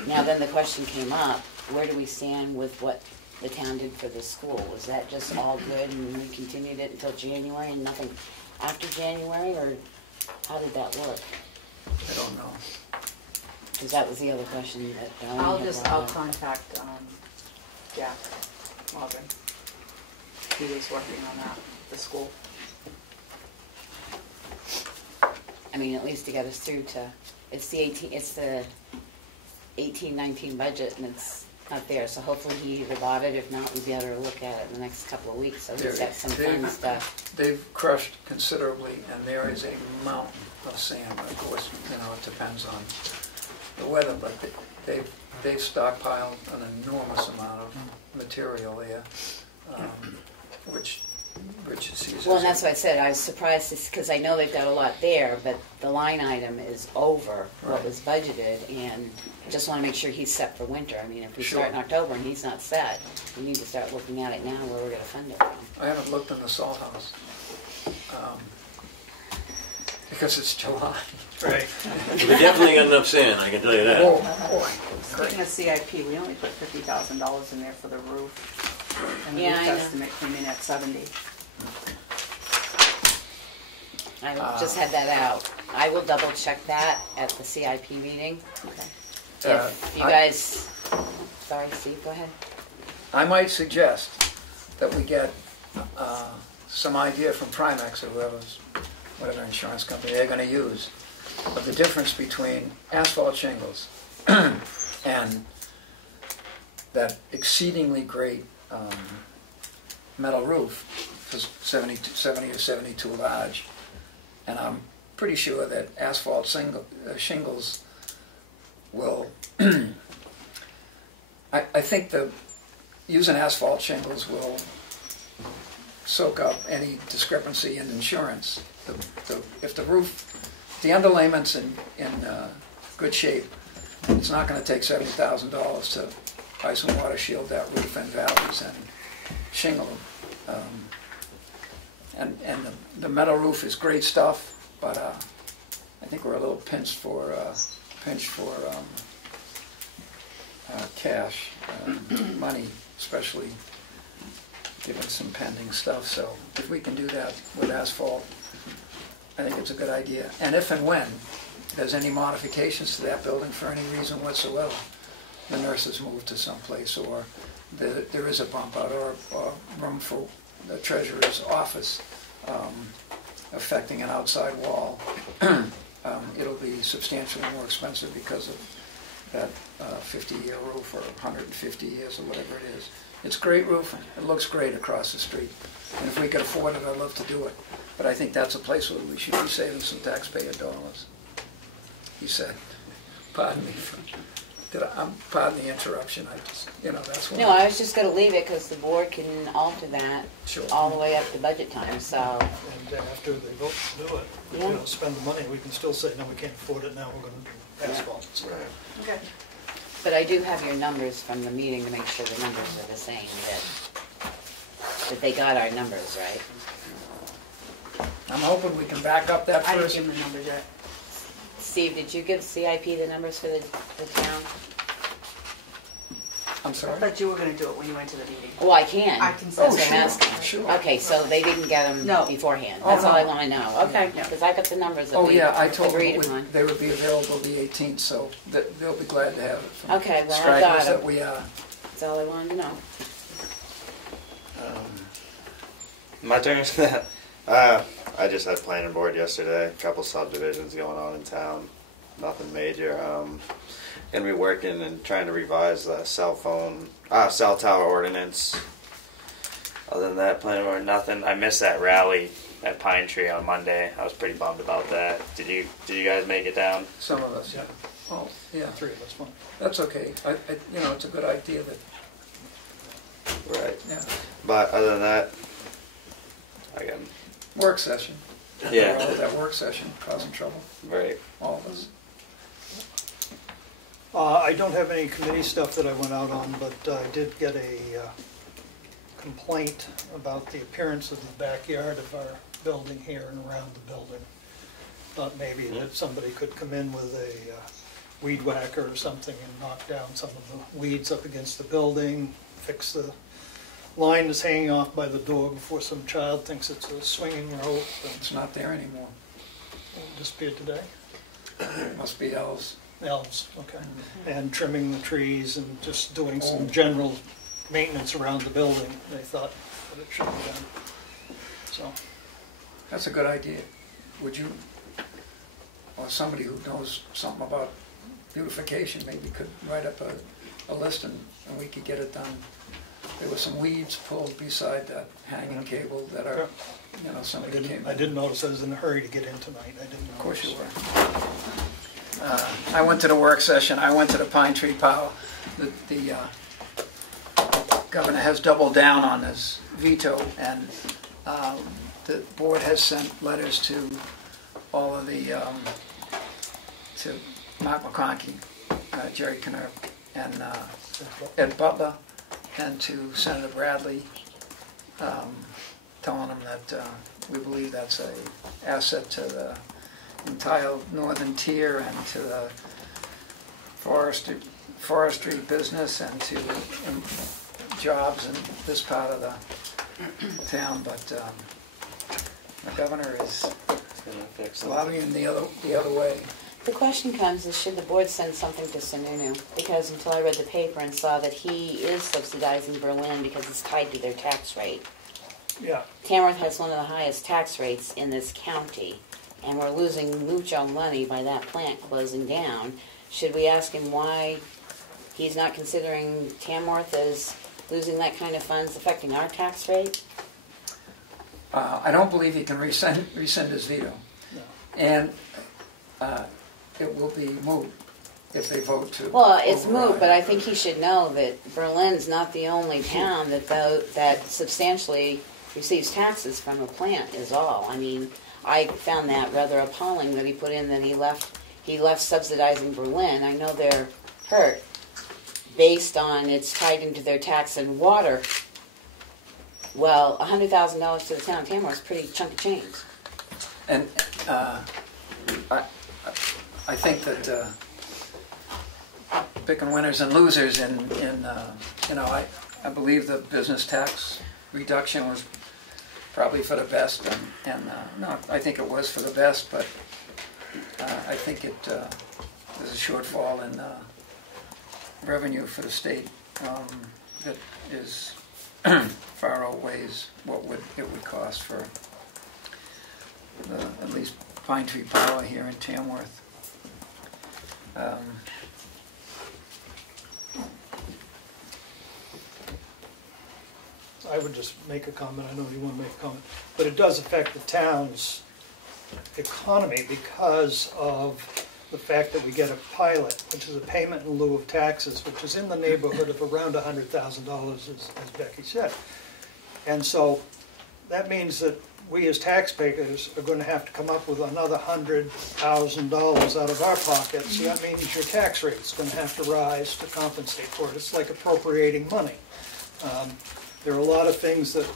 Now, then the question came up, where do we stand with what the town did for the school? Was that just all good and we continued it until January and nothing after January, or how did that work? I don't know. Because that was the other question that I'll contact Jack Morgan. He was working on that at the school. I mean, at least to get us through to, it's the 18-19 budget, and it's not there. So hopefully he either bought it. If not, we'll be able to look at it in the next couple of weeks. So he's got some fun stuff. They've crushed considerably, and there is a mountain of sand. Of course, it depends on the weather, but they've stockpiled an enormous amount of material there, which sees. Well, and that's what I said. I was surprised because I know they've got a lot there, but the line item is over what was budgeted, and just want to make sure he's set for winter. I mean, if we start in October and he's not set, we need to start looking at it now where we're going to fund it from. I haven't looked in the salt house because it's July. Right. We definitely got enough sand, I can tell you that. Oh, boy. Speaking of CIP, we only put $50,000 in there for the roof, and the Yeah, roof I know. estimate came in at 70. I just had that out. I will double check that at the CIP meeting. Okay. If you guys, sorry, Steve, go ahead. I might suggest that we get some idea from Primex or whatever insurance company they're going to use of the difference between asphalt shingles and that exceedingly great metal roof, because 70 or 72 large, and I'm pretty sure that asphalt shingles will. I think using asphalt shingles will soak up any discrepancy in insurance. If the roof, the underlayment's in good shape, it's not going to take $70,000 to ice and water shield that roof and valleys and shingle them. And the metal roof is great stuff, but I think we're a little pinched for cash, money, especially given some pending stuff. So if we can do that with asphalt, I think it's a good idea. And if and when there's any modifications to that building for any reason whatsoever, the nurses move to someplace, or there is a bump out, or room for the treasurer's office affecting an outside wall, it'll be substantially more expensive because of that 50-year roof, or 150 years, or whatever it is. It's great roofing. It looks great across the street. And if we could afford it, I'd love to do it. But I think that's a place where we should be saving some taxpayer dollars, he said. Pardon me for pardon the interruption, I just, that's why. No, I was just gonna leave it because the board can alter that Sure. all the way up to budget time, so. And after they vote to do it, Yeah. spend the money, we can still say, no, we can't afford it now, we're gonna do asphalt. So, Okay. But I do have your numbers from the meeting to make sure the numbers are the same, that they got our numbers, right? I'm hoping we can back up that I didn't first. give them the numbers yet. Steve, did you give CIP the numbers for the town? I'm I sorry? thought you were gonna do it when you went to the meeting. Oh, I can. I can That's send what I'm asking. Sure. Okay, so they didn't get them No. beforehand. Oh, That's all I no. want to know. Okay, Yeah. because I got the numbers that Oh, we yeah, I told agreed them upon. they would be available the 18th, so they'll be glad to have it. from Okay, well, I stragglers got that it. we are. That's all I wanted to know. My turn. I just had planning board yesterday. A couple subdivisions going on in town. Nothing major. Gonna be working and trying to revise the cell tower ordinance. Other than that, planning board, nothing. I missed that rally at Pine Tree on Monday. I was pretty bummed about that. Did you guys make it down? Some of us, Yeah. Oh, yeah, 3 of us won. that's okay. It's a good idea that, Right. yeah, But other than that, again, work session. yeah, We're all at that work session causing trouble, right. all of us. I don't have any committee stuff that I went out on, but I did get a complaint about the appearance of the backyard of our building here and around the building. Thought maybe that somebody could come in with a weed whacker or something and knock down some of the weeds up against the building, fix the line that's hanging off by the door before some child thinks it's a swinging rope. It's not there anymore. It disappeared today. It must be elves. Elves, okay. And trimming the trees and just doing some general maintenance around the building, they thought that it should be done. So, That's a good idea. Would you, or somebody who knows something about beautification, maybe could write up a list and we could get it done. There were some weeds pulled beside that hanging cable that are, somebody came. I didn't notice I was in a hurry to get in tonight, I didn't notice. Of course you were. I went to the work session, I went to the Pine Tree Power. The governor has doubled down on his veto, and the board has sent letters to all of the, to Mark McConkey, Jerry Knerp, and Ed Butler, and to Senator Bradley, telling them that we believe that's an asset to the entire northern tier and to the forestry business and to jobs in this part of the town, but the governor is lobbying the other way. The question comes is, should the board send something to Sununu? Because until I read the paper and saw that he is subsidizing Berlin because it's tied to their tax rate. Yeah. Tamworth has one of the highest tax rates in this county, and we're losing mucho money by that plant closing down. Should we ask him why he's not considering Tamworth as losing that kind of funds affecting our tax rate? I don't believe he can rescind his veto. No. And it will be moot if they vote to. Well, it's override. moot, but I think he should know that Berlin's not the only town that substantially receives taxes from a plant is all. I mean, I found that rather appalling that he put in that he left subsidizing Berlin. I know they're hurt based on it's tied into their tax and water. Well, $100,000 to the town of Tamworth is pretty chunk of change. And I think that picking winners and losers I believe the business tax reduction was probably for the best, and no, I think it was for the best, but I think there's a shortfall in revenue for the state that is far outweighs what it would cost for at least Pine Tree Power here in Tamworth. I would just make a comment, I know you want to make a comment, but it does affect the town's economy because of the fact that we get a pilot, which is a payment in lieu of taxes, which is in the neighborhood of around $100,000, as Becky said. And so that means that we as taxpayers are going to have to come up with another $100,000 out of our pockets. So that means your tax rate's going to have to rise to compensate for it. It's like appropriating money. There are a lot of things that,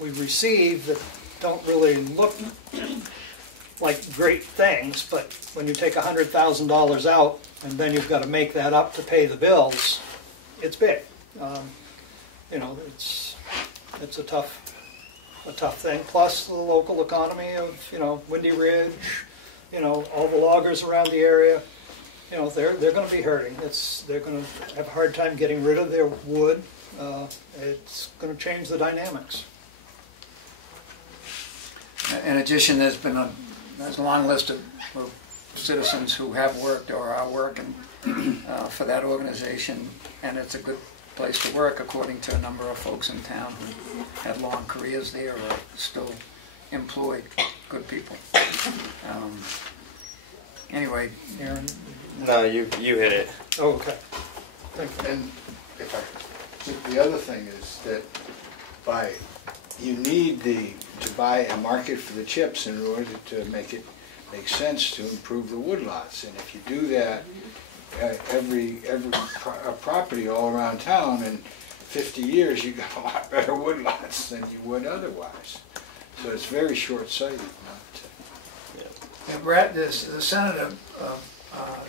we receive that don't really look like great things, but when you take $100,000 out and then you've got to make that up to pay the bills, it's big. It's a tough thing. Plus the local economy of Windy Ridge, all the loggers around the area, they're going to be hurting. They're going to have a hard time getting rid of their wood. It's going to change the dynamics. In addition, there's a long list of citizens who have worked or are working for that organization, and it's a good place to work according to a number of folks in town who had long careers there or are still employed. Good people. Anyway, Aaron. No, you hit it. Oh, okay. Thank you. And if the other thing is that you need to buy a market for the chips in order to make sense to improve the woodlots. And if you do that, every property all around town in 50 years, you got a lot better woodlots than you would otherwise. So it's very short-sighted not to. Yeah, Brett, the senator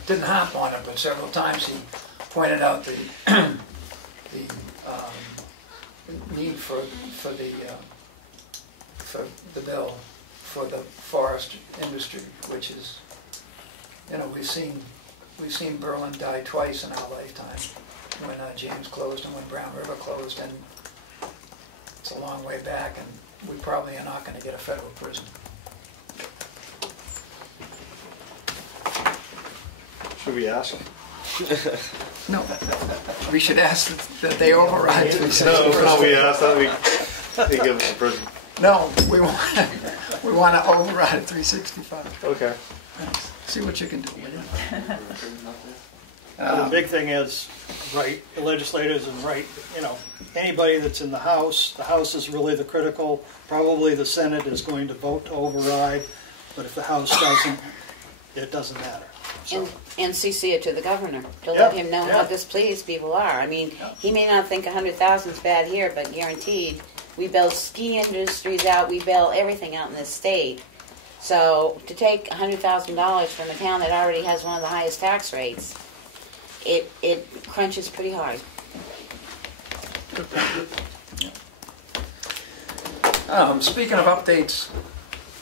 didn't hop on it, but several times he pointed out the need for the bill for the forest industry, which is, we've seen Berlin die twice in our lifetime, when James closed and when Brown River closed, and it's a long way back, and we probably are not going to get a federal prison. Should we ask? No, we should ask that they override. No, we asked that they give us a prison. No, we want to override 365. Okay. See what you can do. The big thing is, the legislators and anybody that's in the House is really the critical. Probably the Senate is going to vote to override, but if the House doesn't, it doesn't matter. So. And CC it to the governor to let him know how displeased people are. I mean, he may not think 100,000 is bad here, but guaranteed, we bail ski industries out, we bail everything out in this state. So to take $100,000 from a town that already has one of the highest tax rates, it crunches pretty hard. Speaking of updates,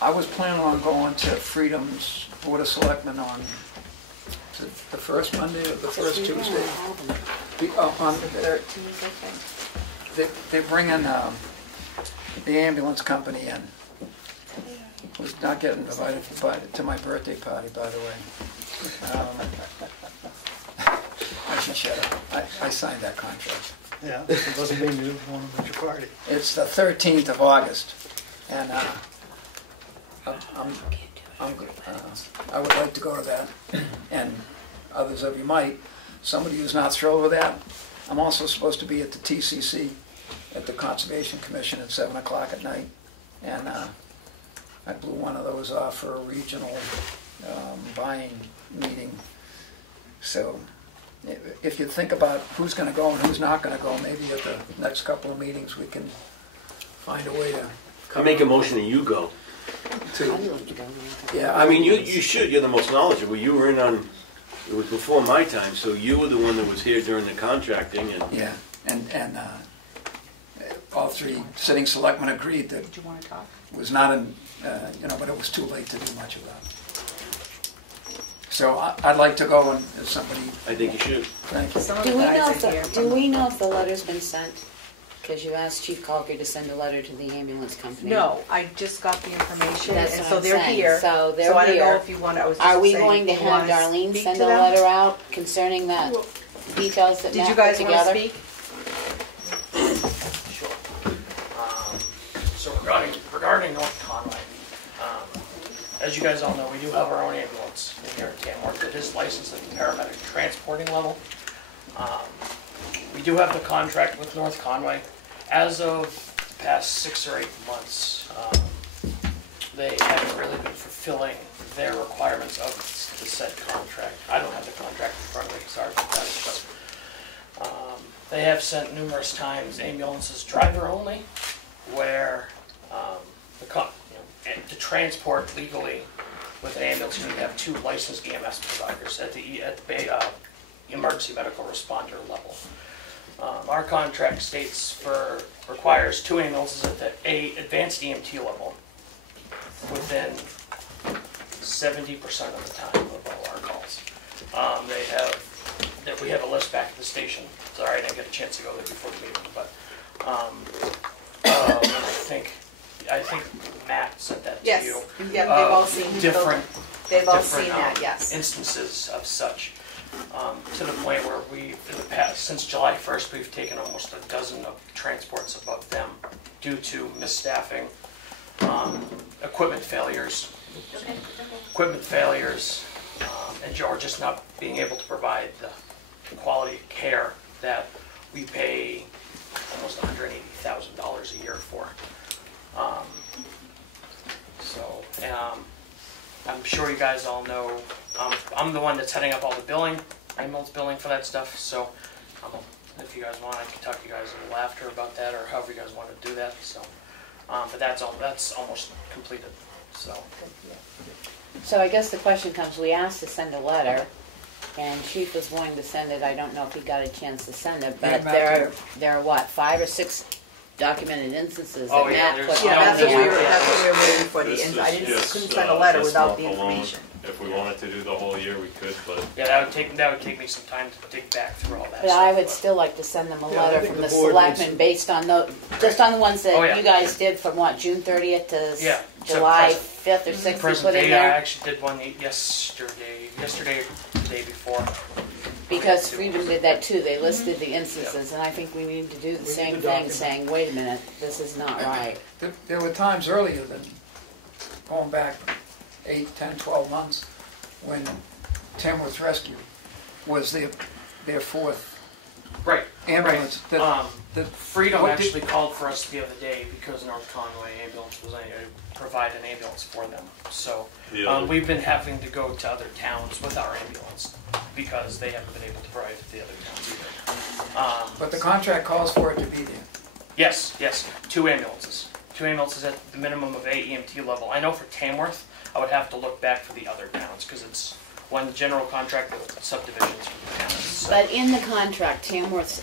I was planning on going to Freedom's Board of Selectmen on the first Monday or the first Tuesday. They're bringing the ambulance company in. Who's not getting invited to my birthday party, by the way. I should shut up. I signed that contract. Yeah, it doesn't mean you want to make your party. It's the 13th of August, and I would like to go to that, and others of you might. Somebody who's not thrilled with that, I'm also supposed to be at the TCC at the Conservation Commission at 7 o'clock at night, and I blew one of those off for a regional buying meeting. So if you think about who's going to go and who's not going to go, maybe at the next couple of meetings we can find a way to I make a motion and you go. Yeah, I mean, you should. You're the most knowledgeable. You were in on, it was before my time, so you were the one that was here during the contracting. And yeah, and all three sitting selectmen agreed that Did you want to talk? it was not an, but it was too late to do much of that. So I'd like to go, and if somebody... I think you should. Thank you. Do we know if the letter's been sent? Because you asked Chief Calker to send a letter to the ambulance company. No, I just got the information, That's and what so I'm they're saying. here. So they're I don't know here. if you want. I was just Are we saying, going to you have wanna Darlene speak send to a them? letter out concerning that details that Did Matt you guys put want to together? speak? So regarding North Conway, as you guys all know, we do have our own ambulance in here in Tamworth that is licensed at the paramedic transporting level. We do have the contract with North Conway. As of the past 6 or 8 months, they haven't really been fulfilling their requirements of the said contract. I don't have the contract in front of me, sorry about that, but they have sent numerous times ambulances driver only, where to transport legally with an ambulance, you need to have 2 licensed EMS providers at the emergency medical responder level. Our contract states requires 2 ambulances at the advanced EMT level within 70% of the time of all our calls. We have a list back at the station. Sorry, I didn't get a chance to go there before the meeting, but I think Matt sent that to you. Yes, yeah, they've all seen They've all seen that, yes. Instances of such, to the point where since July 1st, we've taken almost a dozen of transports above them due to misstaffing, equipment failures, and or just not being able to provide the quality of care that we pay almost $180,000 a year for. I'm sure you guys all know, I'm the one that's heading up all the billing, ambulance billing for that stuff, so if you guys want, I can talk to you guys a little after about that, or however you guys want to do that, so. But that's almost completed, so. So I guess the question comes, we asked to send a letter, and Chief was willing to send it. I don't know if he got a chance to send it, but there are what, 5 or 6 documented instances that Matt put on that's what we there. were waiting for. I couldn't send a letter without the information. If we wanted to do the whole year, we could, but yeah, that would take me some time to dig back through all that. But I would still like to send them a letter from the selectmen based on just on the ones that you guys did from what, June 30th to July 5th or 6th. Present day, I actually did one yesterday or the day before. Because Freedom did that too. They listed the instances, and I think we need to do the same thing, saying, wait a minute, this is not right. There were times earlier than going back 8, 10, 12 months when Tamworth Rescue was their 4th ambulance. Right. Freedom actually called for us the other day because North Conway ambulance was able to provide an ambulance for them. So we've been having to go to other towns with our ambulance because they haven't been able to provide it to the other towns either. But the contract calls for it to be there. Yes, 2 ambulances. 2 ambulances at the minimum of A EMT level. I know for Tamworth, I would have to look back for the other towns because it's one general contract with subdivisions for the towns. So. But in the contract, Tamworth's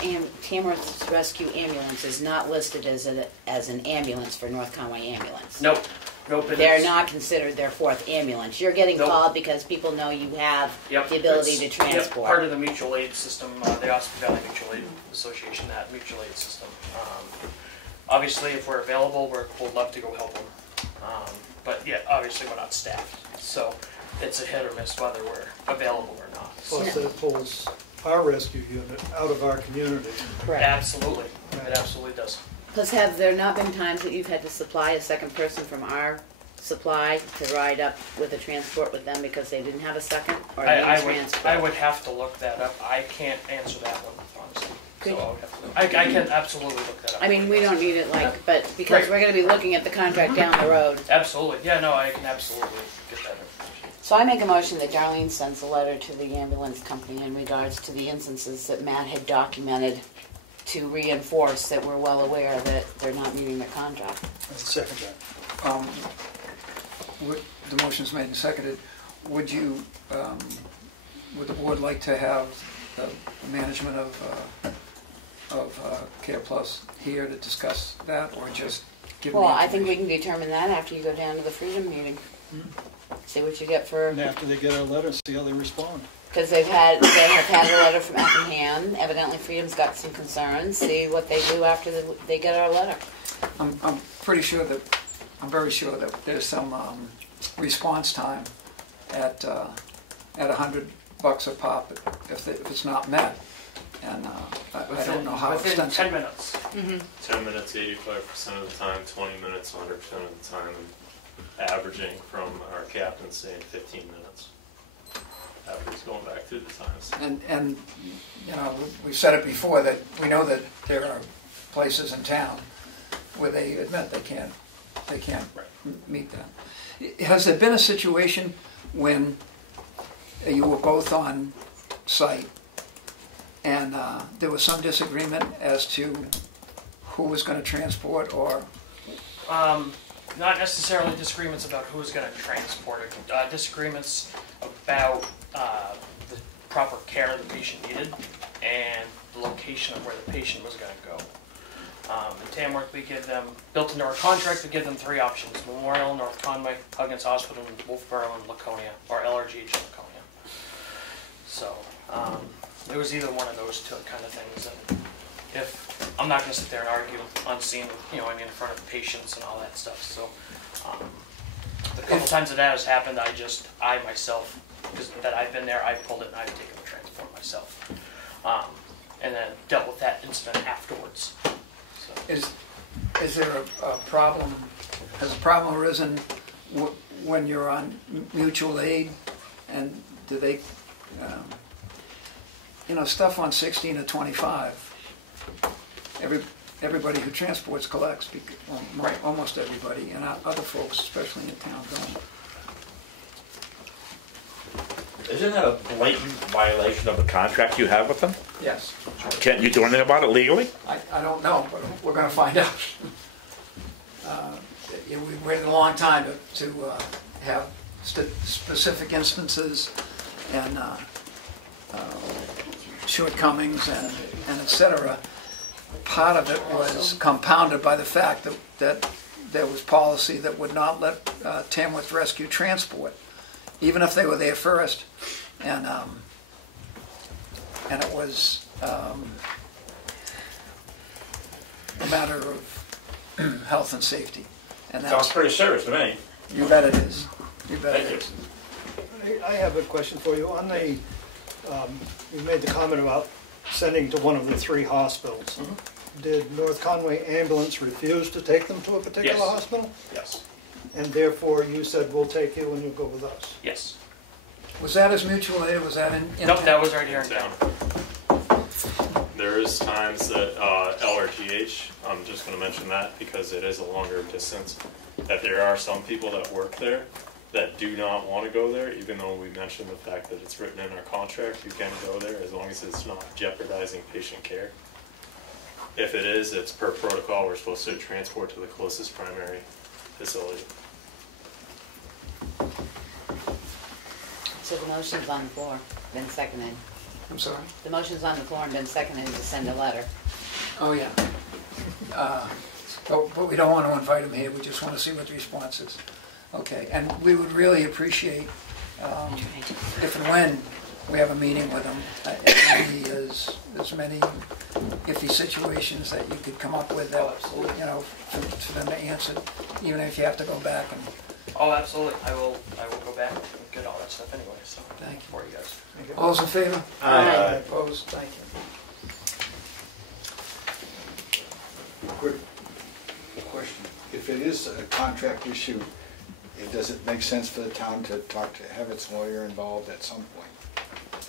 Rescue Ambulance is not listed as an ambulance for North Conway Ambulance. Nope. They're not considered their 4th ambulance. You're getting called because people know you have the ability to transport. Part of the mutual aid system, the Osprey Valley Mutual Aid Association, that mutual aid system. Obviously, if we're available, we'll love to go help them. But yeah, obviously we're not staffed, so it's a hit or miss whether we're available or not. Plus that pulls our rescue unit out of our community. Correct. Absolutely, it absolutely does. Plus, have there not been times that you've had to supply a second person from our supply to ride up with a transport with them because they didn't have a second? Or I would have to look that up. I can't answer that one, honestly. So I can absolutely look that up. I mean, we don't need it but because we're going to be looking at the contract down the road. Absolutely. Yeah, no, I can absolutely get that information. So I make a motion that Darlene sends a letter to the ambulance company in regards to the instances that Matt had documented to reinforce that we're well aware that they're not meeting the contract. Second that. The motion's made and seconded. Would the board like to have the management of Care Plus here to discuss that, or just give Well, I think we can determine that after you go down to the Freedom meeting. See what you get for... And after they get our letter, see how they respond. Because they have had a letter from Effingham. Evidently Freedom's got some concerns. See what they do after they get our letter. I'm very sure that there's some response time at $100 a pop if it's not met. And I don't know how within extensive. 10 minutes. 10 minutes 85% of the time, 20 minutes 100% of the time, and averaging from our captain saying 15 minutes. After he's going back through the times. And you know, we've said it before that we know that there are places in town where they admit they can't meet that. Has there been a situation when you were both on site and there was some disagreement as to who was going to transport, or? Not necessarily disagreements about who's going to transport it. Disagreements about the proper care the patient needed and the location of where the patient was going to go. In Tamworth, we give them, built into our contract, we give them 3 options: Memorial, North Conway, Huggins Hospital, and Wolfboro and Laconia, or LRGH in Laconia. So it was either one of those 2 kind of things. And if I'm not going to sit there and argue on scene, in front of patients and all that stuff. So the couple times that has happened, I myself, because that I've been there, I've pulled it and I've taken the transport myself, and then dealt with that incident afterwards. So. Is there a problem? Has a problem arisen when you're on mutual aid, and do they, stuff on 16 to 25? Everybody who transports collects, almost everybody, and other folks, especially in the town, don't. Isn't that a blatant violation of the contract you have with them? Yes. Can't you do anything about it legally? I don't know, but we're going to find out. We waited a long time to have specific instances and shortcomings and et cetera. Part of it was compounded by the fact that there was policy that would not let Tamworth Rescue transport, even if they were there first, and it was a matter of health and safety. And Sounds pretty serious to me. You bet it is. You bet Thank it is. I have a question for you. On the, you made the comment about sending to one of the 3 hospitals. Mm-hmm. Did North Conway Ambulance refuse to take them to a particular hospital? Yes. And therefore you said, we'll take you and you'll go with us? Yes. Was that as mutual aid, or was that in Nope, that was right here in town. There is times that LRGH, I'm just going to mention that because it is a longer distance, that there are some people that work there that do not want to go there, even though we mentioned the fact that it's written in our contract, you can go there as long as it's not jeopardizing patient care. If it is, it's per protocol, we're supposed to transport to the closest primary facility. So the motion's on the floor, been seconded. I'm sorry? The motion's on the floor and been seconded to send a letter. Oh, yeah. But we don't want to invite them here. We just want to see what the response is. Okay, and we would really appreciate if and when we have a meeting with them, as many iffy situations that you could come up with that, for them to answer, even if you have to go back and. Oh, absolutely. I will go back and get all that stuff anyway. So thank you for you guys. All those in favor? Aye. Opposed? Thank you. Quick question. If it is a contract issue, does it make sense for the town to have its lawyer involved at some point?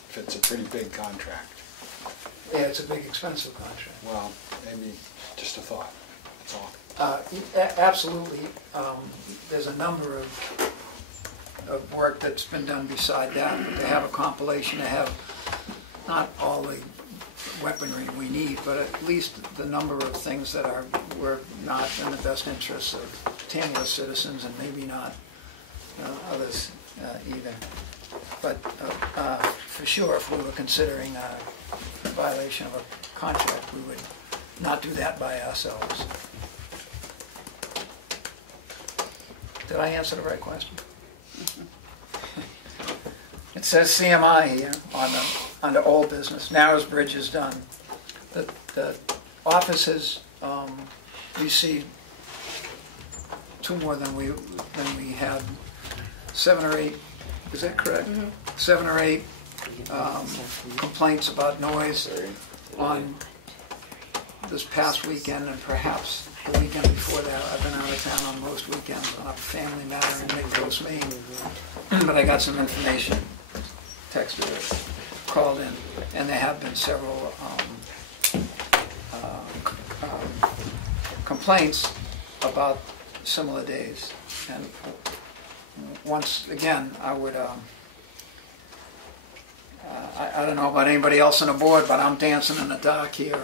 If it's a pretty big contract. Yeah, it's a big, expensive contract. Well, maybe just a thought, that's all. Absolutely. There's a number of work that's been done beside that, but to have a compilation, to have not all the weaponry we need, but at least the number of things that were not in the best interests of Tamworth citizens, and maybe not others either. But for sure, if we were considering a violation of a contract, we would not do that by ourselves. Did I answer the right question? It says CMI here under old business. Narrows Bridge is done. The office has received 2 more than we had. 7 or 8. Is that correct? Mm-hmm. 7 or 8 complaints about noise on this past weekend, and perhaps the weekend before that, I've been out of town on most weekends on a family matter in Mid-Coast, Maine. But I got some information, texted or called in, and there have been several complaints about similar days. And once again, I would, I don't know about anybody else on the board, but I'm dancing in the dark here.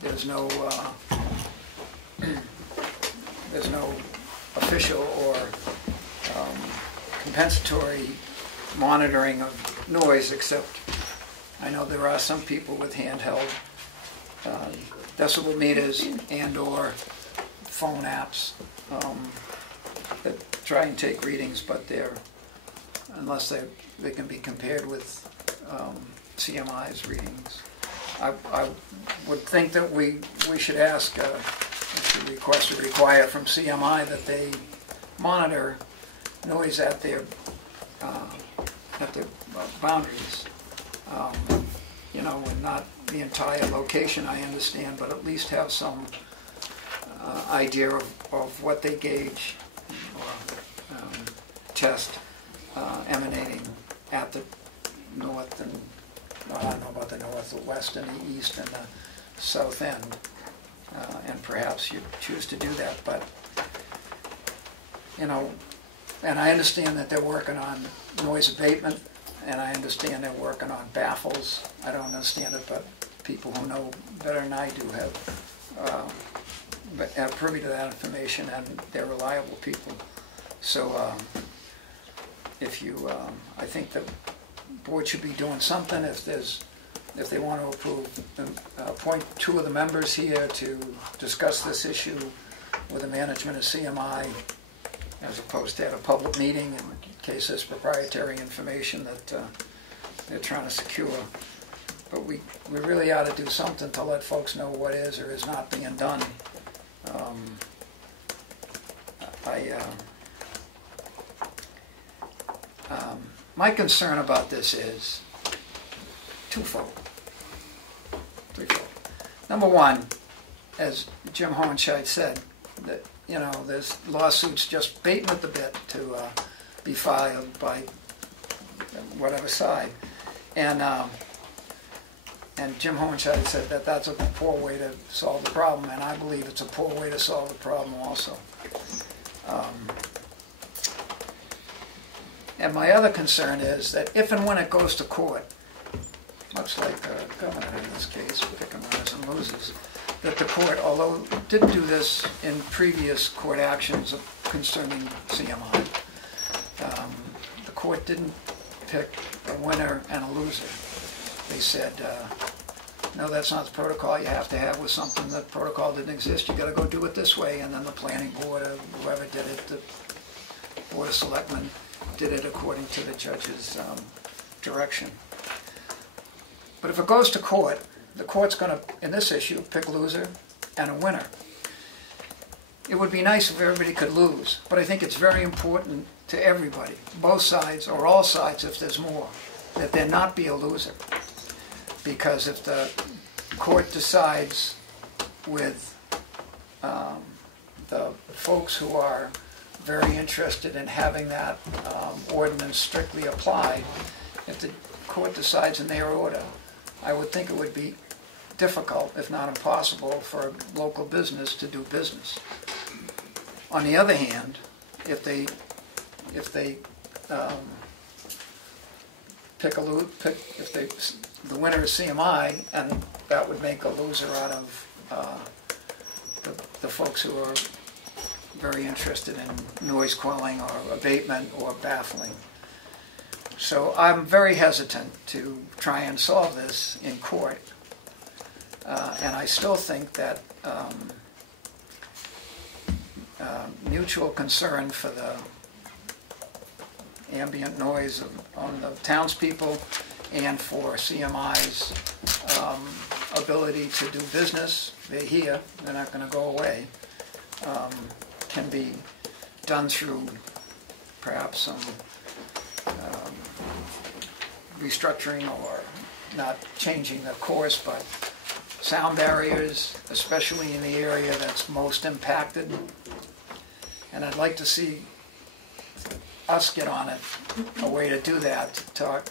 There's no official or compensatory monitoring of noise, except I know there are some people with handheld decibel meters and or phone apps that try and take readings, but unless they can be compared with CMI's readings. I would think that we should ask, should request or require from CMI that they monitor noise at their boundaries. And not the entire location, I understand, but at least have some idea of what they gauge or test emanating at the north and, well, I don't know about the north, the west and the east and the south end. And perhaps you choose to do that, but, and I understand that they're working on noise abatement, and I understand they're working on baffles. I don't understand it, but people who know better than I do have privy to that information, and they're reliable people. So I think the board should be doing something if they want to appoint 2 of the members here to discuss this issue with the management of CMI, as opposed to at a public meeting in case there's proprietary information that they're trying to secure. But we really ought to do something to let folks know what is or is not being done. My concern about this is twofold. Number one, as Jim Hohenscheid said, that there's lawsuits just baiting at the bit to be filed by whatever side, and Jim Hohenscheid said that that's a poor way to solve the problem, and I believe it's a poor way to solve the problem also. And my other concern is that if and when it goes to court, much like the governor in this case, picking winners and losers, that the court, although it didn't do this in previous court actions concerning CMI, the court didn't pick a winner and a loser. They said, no, that's not the protocol you have to have with something. That protocol didn't exist. You got to go do it this way. And then the planning board or whoever did it, the Board of Selectmen, did it according to the judge's direction. But if it goes to court, the court's going to, in this issue, pick a loser and a winner. It would be nice if everybody could lose, but I think it's very important to everybody, both sides or all sides if there's more, that there not be a loser. Because if the court decides with the folks who are very interested in having that ordinance strictly applied, if the court decides in their order, I would think it would be difficult, if not impossible, for a local business to do business. On the other hand, if the winner is CMI, and that would make a loser out of the folks who are very interested in noise quelling or abatement or baffling. So I'm very hesitant to try and solve this in court, and I still think that mutual concern for the ambient noise on the townspeople and for CMI's ability to do business, they're here, they're not going to go away, can be done through perhaps some restructuring or not changing the course, but sound barriers, especially in the area that's most impacted. And I'd like to see us get on it, a way to do that, to talk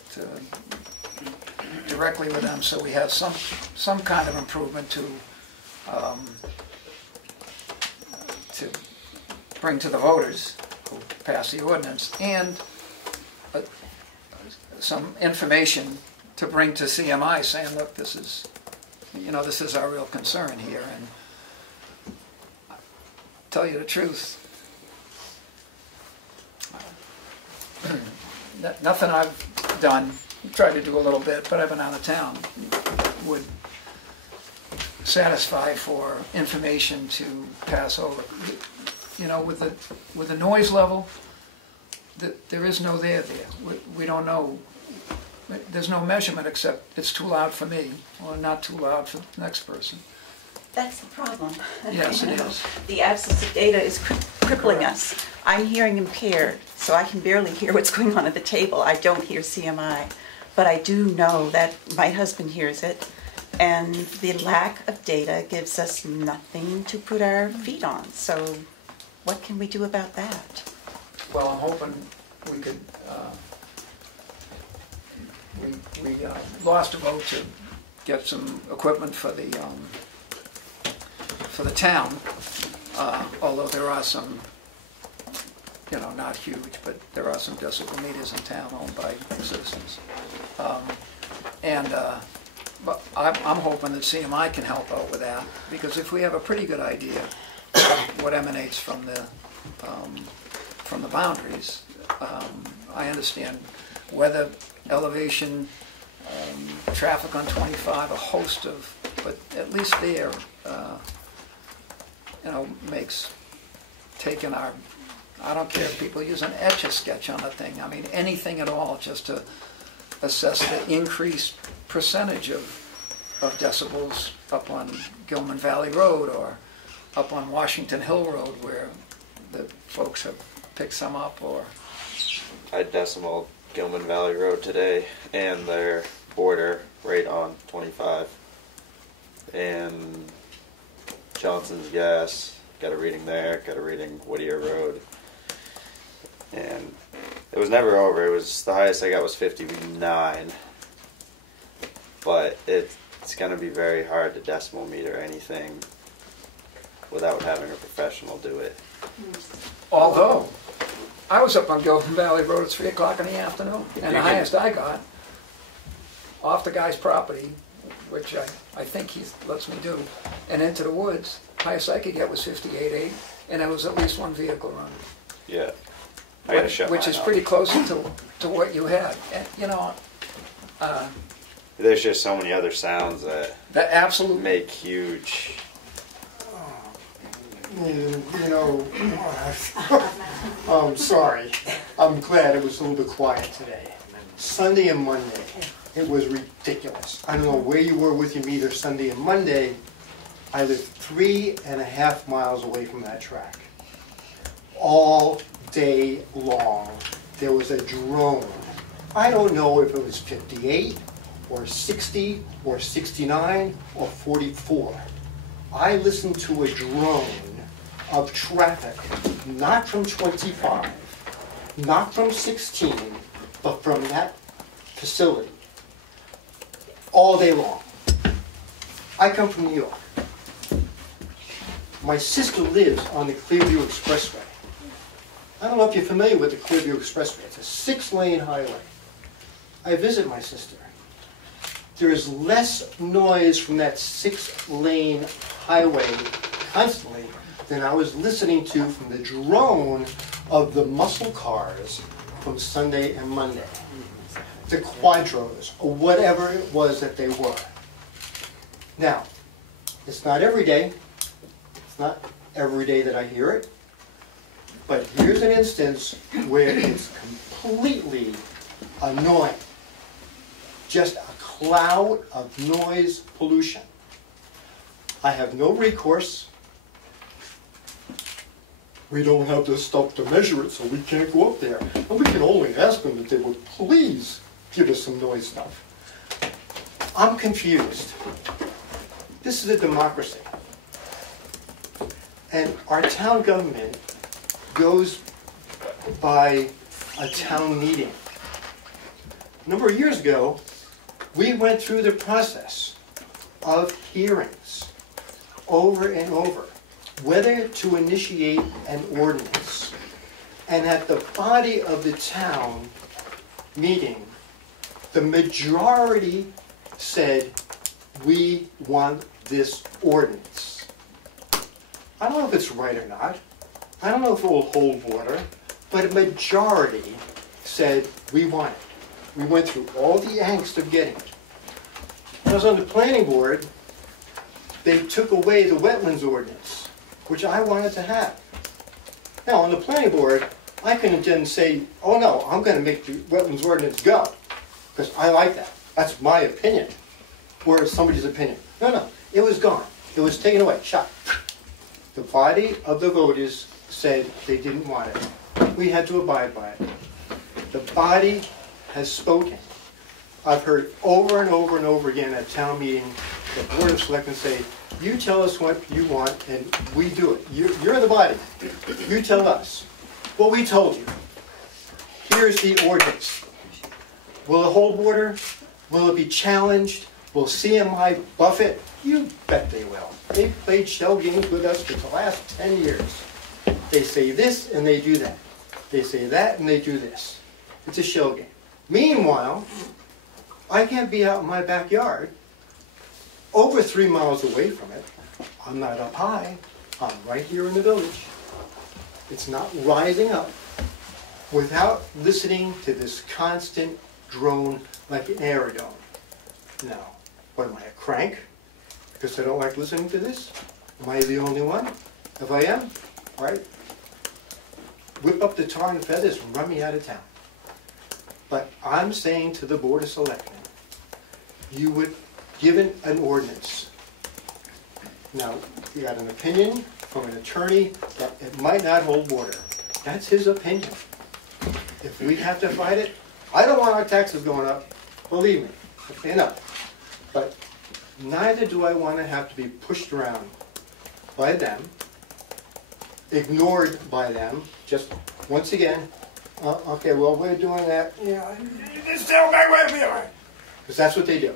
directly with them, so we have some kind of improvement to bring to the voters who pass the ordinance, and some information to bring to CMI saying, look, this is, this is our real concern here. And tell you the truth, nothing I've done, tried to do a little bit, but I've been out of town, would satisfy for information to pass over. With the noise level, there is no there. We don't know. There's no measurement except it's too loud for me, or not too loud for the next person. That's the problem. Yes, it is. The absence of data is crippling us. I'm hearing impaired, so I can barely hear what's going on at the table. I don't hear CMI, but I do know that my husband hears it, and the lack of data gives us nothing to put our feet on. So what can we do about that? Well, I'm hoping we could, we lost a vote to get some equipment for the town, although there are some, not huge, but there are some decibel meters in town owned by citizens. But I'm hoping that CMI can help out with that, because if we have a pretty good idea of what emanates from the boundaries, I understand weather, elevation, traffic on 25, a host of, but at least there, makes taking our, I don't care if people use an Etch-a-Sketch on the thing, I mean anything at all, just to assess the increased percentage of decibels up on Gilman Valley Road or up on Washington Hill Road, where the folks have picked some up. Or I decimaled Gilman Valley Road today and their border right on 25. And Johnson's Gas, got a reading there, got a reading Whittier Road. And it was never over. It was, the highest I got was 59. But it's going to be very hard to decimal meter anything without having a professional do it. Although, I was up on Gilman Valley Road at 3 o'clock in the afternoon, and the highest I got, off the guy's property, which I think he lets me do, and into the woods, highest I could get was 58.8, and there was at least one vehicle running. Yeah. I gotta shut which mine is off. pretty close to what you had. And, there's just so many other sounds that absolutely make huge. Sorry. I'm glad it was a little bit quiet today. Sunday and Monday, it was ridiculous. I don't know where you were with your meter Sunday and Monday. I live 3.5 miles away from that track. All day long, there was a drone. I don't know if it was 58 or 60 or 69 or 44. I listened to a drone of traffic, not from 25, not from 16, but from that facility, all day long. I come from New York. My sister lives on the Clearview Expressway. I don't know if you're familiar with the Clearview Expressway. It's a 6-lane highway. I visit my sister. There is less noise from that 6-lane highway constantly than I was listening to from the drone of the muscle cars from Sunday and Monday. The Quadros, or whatever it was that they were. Now, it's not every day. It's not every day that I hear it. But here's an instance where it's completely annoying. Just a cloud of noise pollution. I have no recourse. We don't have the stuff to measure it, so we can't go up there. And we can only ask them that they would please give us some noise stuff. I'm confused. This is a democracy. And our town government goes by a town meeting. A number of years ago, we went through the process of hearings over and over, whether to initiate an ordinance. And at the body of the town meeting, the majority said, we want this ordinance. I don't know if it's right or not. I don't know if it will hold water, but a majority said, we want it. We went through all the angst of getting it. When I was on the planning board, they took away the wetlands ordinance, which I wanted to have. Now, on the planning board, I couldn't then say, oh no, I'm going to make the wetlands ordinance go, because I like that. That's my opinion, or somebody's opinion. No, it was gone. It was taken away, shot. The body of the voters said they didn't want it. We had to abide by it. The body has spoken. I've heard over and over and over again at town meeting, the Board of Selectmen say, you tell us what you want and we do it. You're the body. You tell us. Well, we told you. Here's the ordinance. Will it hold water? Will it be challenged? Will CMI buff it? You bet they will. They've played shell games with us for the last 10 years. They say this and they do that. They say that and they do this. It's a shell game. Meanwhile, I can't be out in my backyard over 3 miles away from it. I'm not up high. I'm right here in the village. It's not rising up without listening to this constant drone like an aerodrome. Now, what am I, a crank? Because I don't like listening to this? Am I the only one? If I am, all right, whip up the tar and feathers and run me out of town. But I'm saying to the Board of Selectmen, you would give an ordinance. Now, you got an opinion from an attorney that it might not hold water. That's his opinion. If we have to fight it, I don't want our taxes going up. Believe me, enough. But neither do I want to have to be pushed around by them, ignored by them, just once again, okay, well, we're doing that. Yeah, just stay back with me, all right? Because that's what they do.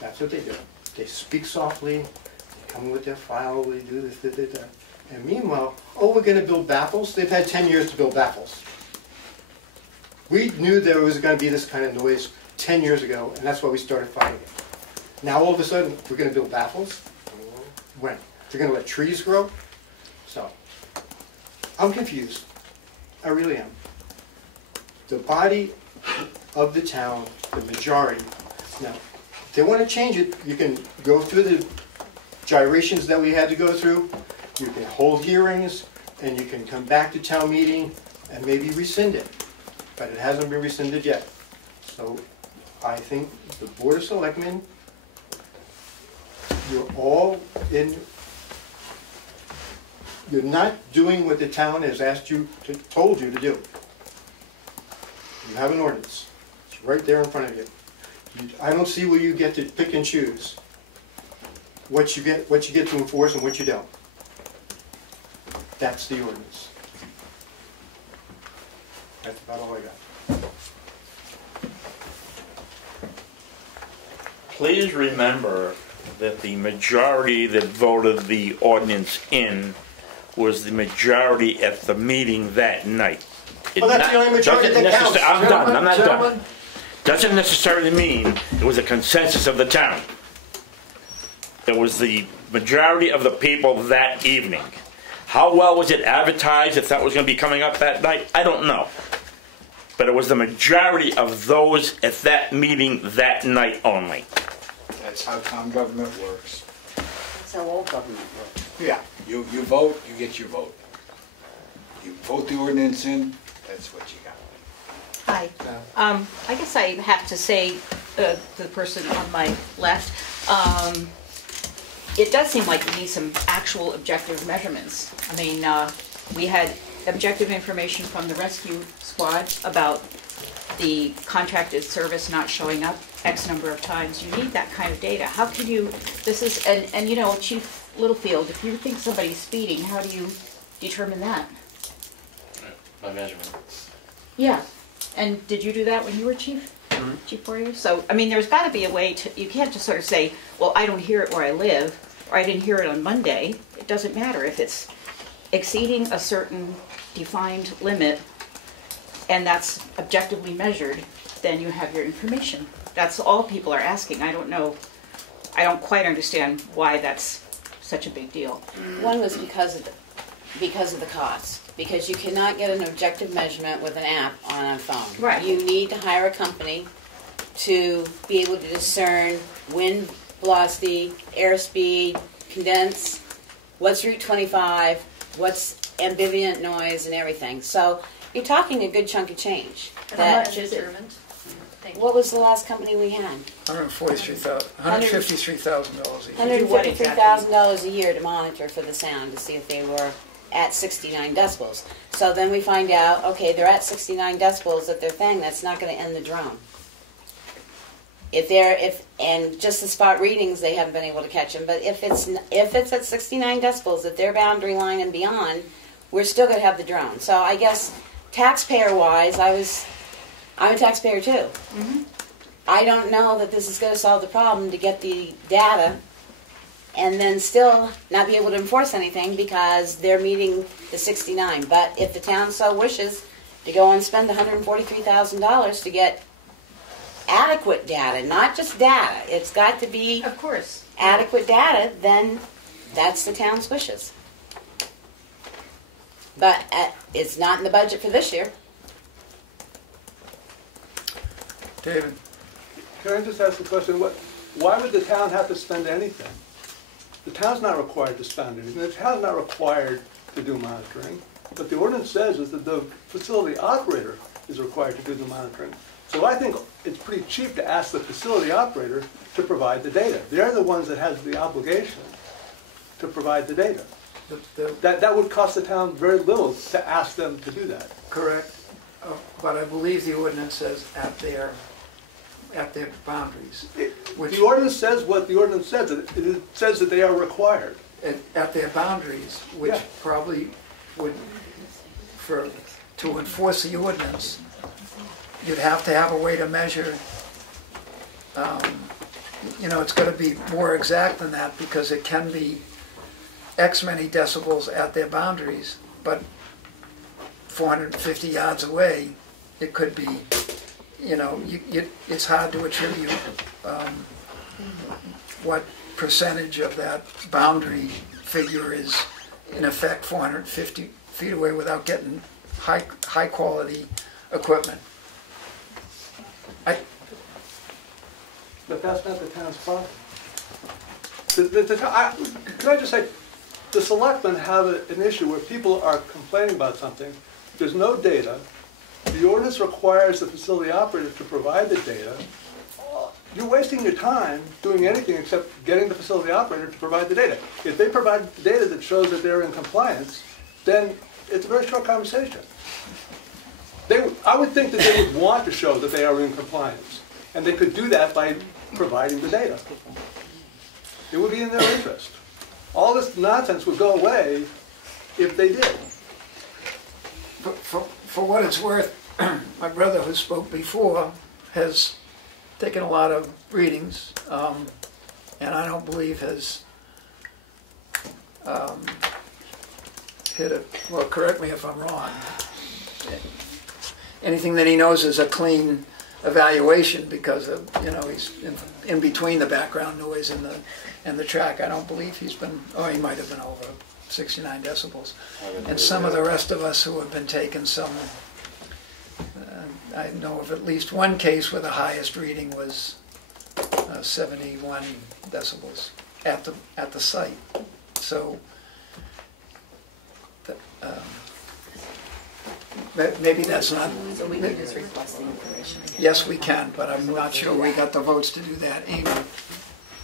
That's what they do. They speak softly, they come with their file, they do this, that. And meanwhile, oh, we're going to build baffles? They've had 10 years to build baffles. We knew there was going to be this kind of noise 10 years ago, and that's why we started fighting it. Now, all of a sudden, we're going to build baffles? When? They're going to let trees grow? So, I'm confused. I really am. The body of the town, the majority. Now, if they want to change it, you can go through the gyrations that we had to go through. You can hold hearings, and you can come back to town meeting and maybe rescind it. But it hasn't been rescinded yet. So I think the Board of Selectmen, you're all in, you're not doing what the town has asked you, told you to do. You have an ordinance. It's right there in front of you. I don't see where you get to pick and choose what you get to enforce and what you don't. That's the ordinance. That's about all I got. Please remember that the majority that voted the ordinance in was the majority at the meeting that night. Well, that's the only majority that counts. I'm done. I'm not done. Doesn't necessarily mean it was a consensus of the town. It was the majority of the people that evening. How well was it advertised if that was going to be coming up that night? I don't know. But it was the majority of those at that meeting that night only. That's how town government works. That's how all government works. Yeah, you vote, you get your vote. You vote the ordinance in, that's what you got. Hi. I guess I have to say to the person on my left, it does seem like we need some actual objective measurements. I mean, we had objective information from the rescue squad about the contracted service not showing up X number of times. You need that kind of data. How can you, this is, and you know, Chief Littlefield, if you think somebody's speeding, how do you determine that? By measurement. Yeah. And did you do that when you were chief? Mm-hmm. Chief Poirier? So, I mean, there's got to be a way to, you can't just sort of say, well, I don't hear it where I live, or I didn't hear it on Monday. It doesn't matter. If it's exceeding a certain defined limit, and that's objectively measured, then you have your information. That's all people are asking. I don't know, I don't quite understand why that's such a big deal. One was because of the cost. Because you cannot get an objective measurement with an app on a phone. Right. You need to hire a company to be able to discern wind velocity, airspeed, condense, what's Route 25, what's ambient noise, and everything. So you're talking a good chunk of change. How much is it? What was the last company we had? $153,000 a year. $153,000 a year to monitor for the sound to see if they were at 69 decibels. So then we find out, okay, they're at 69 decibels at their thing, that's not going to end the drone. And just the spot readings, they haven't been able to catch them, but if it's at 69 decibels at their boundary line and beyond, we're still going to have the drone. So I guess taxpayer-wise, I'm a taxpayer too. Mm-hmm. I don't know that this is going to solve the problem to get the data and then still not be able to enforce anything because they're meeting the 69. But if the town so wishes to go and spend $143,000 to get adequate data, not just data, it's got to be, of course, adequate data, then that's the town's wishes. But it's not in the budget for this year. David? Can I just ask a question? Why would the town have to spend anything? The town's not required to spend anything. The town's not required to do monitoring. What the ordinance says is that the facility operator is required to do the monitoring. So I think it's pretty cheap to ask the facility operator to provide the data. They're the ones that has the obligation to provide the data. That would cost the town very little to ask them to do that. Correct. But I believe the ordinance says at their boundaries. The ordinance says what the ordinance says. It says that they are required. At their boundaries, which probably would, to enforce the ordinance, you'd have to have a way to measure, it's going to be more exact than that because it can be X many decibels at their boundaries, but 450 yards away, it could be, it's hard to attribute what percentage of that boundary figure is in effect 450 feet away without getting high quality equipment. But that's not the town's problem. Can I just say, the selectmen have an issue where people are complaining about something. There's no data. The ordinance requires the facility operator to provide the data. You're wasting your time doing anything except getting the facility operator to provide the data. If they provide the data that shows that they're in compliance, then it's a very short conversation. I would think that they would want to show that they are in compliance, and they could do that by providing the data. It would be in their interest. All this nonsense would go away if they did. For what it's worth, my brother who spoke before has taken a lot of readings, and I don't believe has hit it. Well, correct me if I'm wrong. Anything that he knows is a clean evaluation because of, he's in between the background noise and the track. I don't believe he's been, he might have been over 69 decibels. And some of the rest of us who have been taken some, I know of at least one case where the highest reading was 71 decibels at the site. So maybe that's not. So we can just request the information. Yes, we can, but I'm not sure we got the votes to do that. Amy.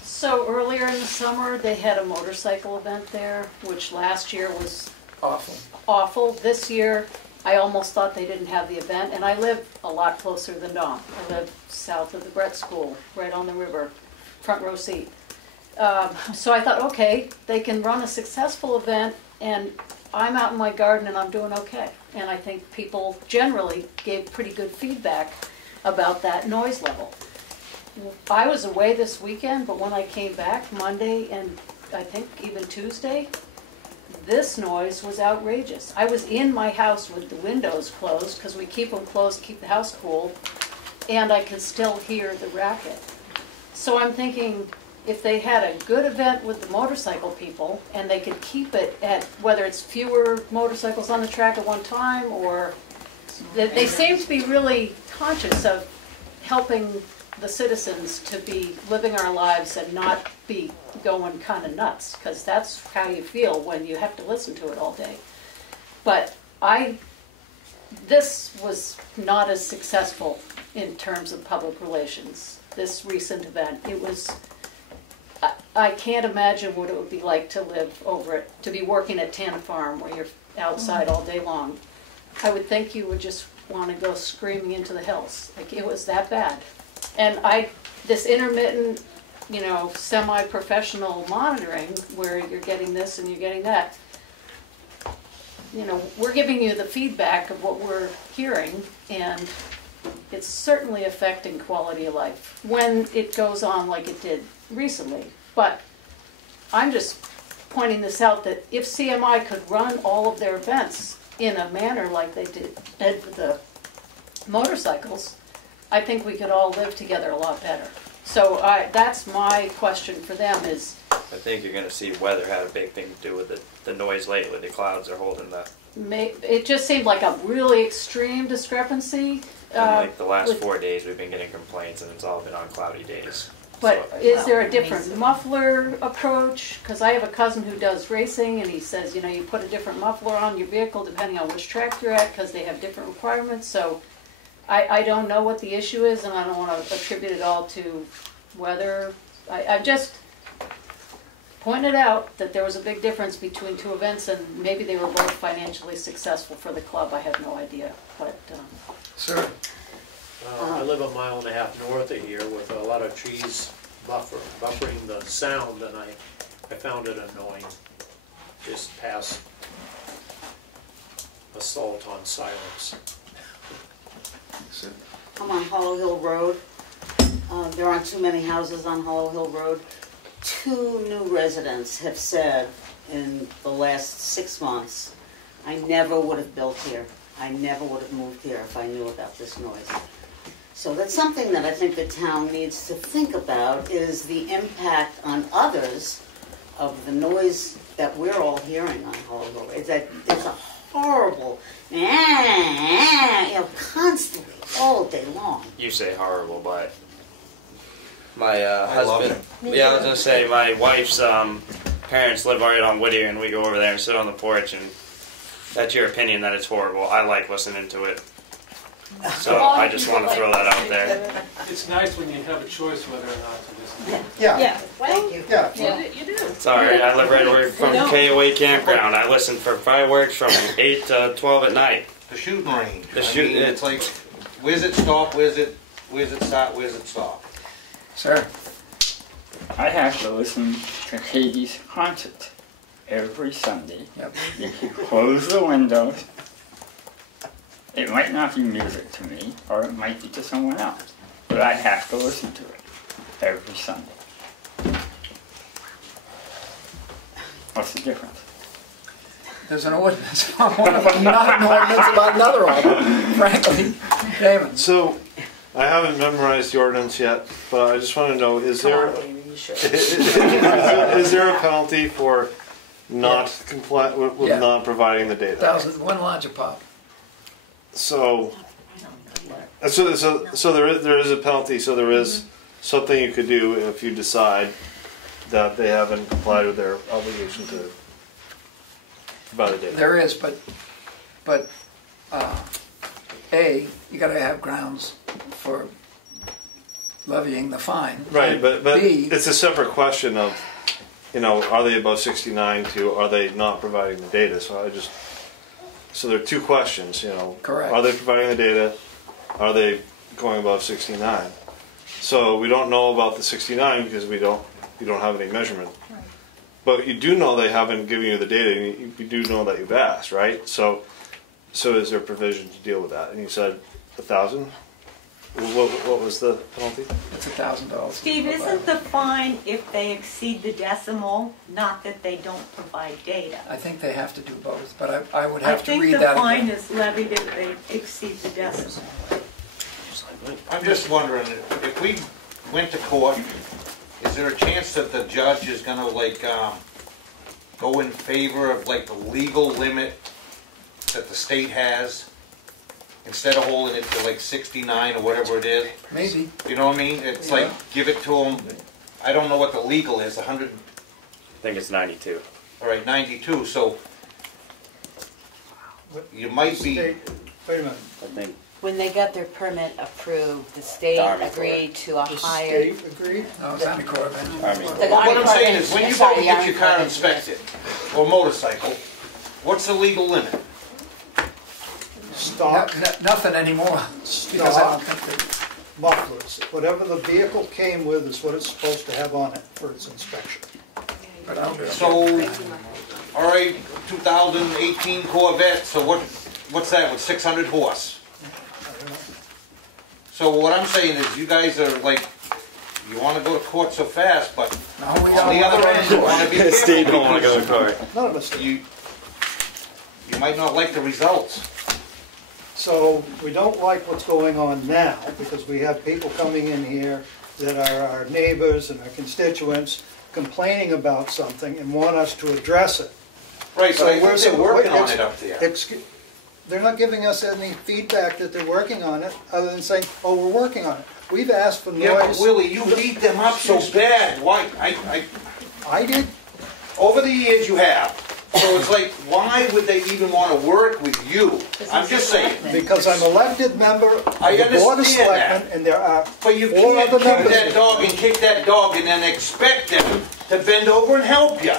So earlier in the summer, they had a motorcycle event there, which last year was awful. Awful. This year, I almost thought they didn't have the event, and I live a lot closer than Dom. I live south of the Brett School, right on the river, front row seat. So I thought, okay, they can run a successful event, and I'm out in my garden and I'm doing okay. And I think people generally gave pretty good feedback about that noise level. I was away this weekend, but when I came back Monday and I think even Tuesday, this noise was outrageous. I was in my house with the windows closed, because we keep them closed, keep the house cool, and I could still hear the racket. So I'm thinking, if they had a good event with the motorcycle people, and they could keep it at, whether it's fewer motorcycles on the track at one time, or they seem to be really conscious of helping the citizens to be living our lives and not be going kind of nuts, because that's how you feel when you have to listen to it all day. But this was not as successful in terms of public relations, this recent event. It was, I can't imagine what it would be like to live over it, to be working at Tanna Farm where you're outside all day long. I would think you would just want to go screaming into the hills. Like, it was that bad. And this intermittent, you know, semi-professional monitoring where you're getting this and you're getting that, you know, we're giving you the feedback of what we're hearing, and it's certainly affecting quality of life when it goes on like it did recently. But I'm just pointing this out, that if CMI could run all of their events in a manner like they did with the motorcycles, I think we could all live together a lot better. So that's my question for them is... I think you're going to see weather had a big thing to do with the noise lately. The clouds are holding that. It just seemed like a really extreme discrepancy. Like the last 4 days we've been getting complaints, and it's all been on cloudy days. But is there a different muffler approach? Because I have a cousin who does racing, and he says, you know, you put a different muffler on your vehicle depending on which track you're at, because they have different requirements. So I don't know what the issue is, and I don't want to attribute it all to weather. I've just pointed out that there was a big difference between two events, and maybe they were both financially successful for the club. I have no idea. But Sir? I live a mile and a half north of here with a lot of trees buffering the sound, and I found it annoying, just past assault on silence. I'm on Hollow Hill Road. There aren't too many houses on Hollow Hill Road. 2 new residents have said in the last 6 months, I never would have built here. I never would have moved here if I knew about this noise. So that's something that I think the town needs to think about, is the impact on others of the noise that we're all hearing on Hollow Hill. It's a horrible, you know, constantly, all day long. You say horrible, but my husband, yeah, I was going to say, my wife's parents live right on Whittier, and we go over there and sit on the porch, and that's your opinion that it's horrible. I like listening to it. So I just want to throw that out there. It's nice when you have a choice whether or not to listen. Yeah. Thank you. Yeah. You do. It's all right. I live right away from KOA Campground. I listen for fireworks from 8 to 12 at night. The shooting range. It's like, where's it stop, where's it start, where's it stop? Sir? I have to listen to Katie's concert every Sunday. Yep. You close the windows. It might not be music to me, or it might be to someone else, but I have to listen to it every Sunday. What's the difference? There's an ordinance about one of them, not an ordinance about another one, frankly. Damon? So, I haven't memorized the ordinance yet, but I just want to know, is there a penalty for not with not providing the data? 1,001 larger pop. So there is a penalty. So there is something you could do if you decide that they haven't complied with their obligation to provide the data. There is, but A, you got to have grounds for levying the fine. Right, but B, it's a separate question of, you know, are they above 69 to are they not providing the data? So So there are two questions, Correct. Are they providing the data? Are they going above 69? So we don't know about the 69 because you don't have any measurement. Right. But you do know they haven't given you the data, and you do know that you've asked, right? So is there provision to deal with that? And you said 1,000? What was the penalty? It's $1,000. Steve, isn't the fine if they exceed the decimal, not that they don't provide data? I think they have to do both, but I would have to read I think that the fine again. is levied if they exceed the decimal. I'm just wondering, if we went to court, is there a chance that the judge is gonna go in favor of the legal limit that the state has, instead of holding it to 69 or whatever it is? Maybe. You know what I mean? It's give it to them, I don't know what the legal is, 100. I think it's 92. All right, 92, so you might be. Wait a minute. I think. When they got their permit approved, the state Army agreed to a The higher. state agreed? No, it's Army Corps of Engineers. Army. What I'm saying is, when you go to get your car inspected, or motorcycle, what's the legal limit? Stock, Nothing anymore. Because I don't think they, mufflers, whatever the vehicle came with is what it's supposed to have on it for its inspection. but I don't do it. So, all right, 2018 Corvette, so what's that, with 600 horse? So what I'm saying is, you guys are you want to go to court so fast, but on the other end, you want to be careful. Steve don't want to go to court. None of us do. You might not like the results. So we don't like what's going on now because we have people coming in here that are our neighbors and our constituents complaining about something and want us to address it. Right, so I think we're they're working on it up there. They're not giving us any feedback that they're working on it, other than saying, "Oh, we're working on it." We've asked for noise. Yeah, but Willie, you beat them up so bad. Why? I did. Over the years, you have. So it's why would they even want to work with you? I'm just saying. Because I'm elected member of I the Board of understand Selectmen, that. and there are But you 4 can't other kick members. that dog and kick that dog and then expect them to bend over and help you.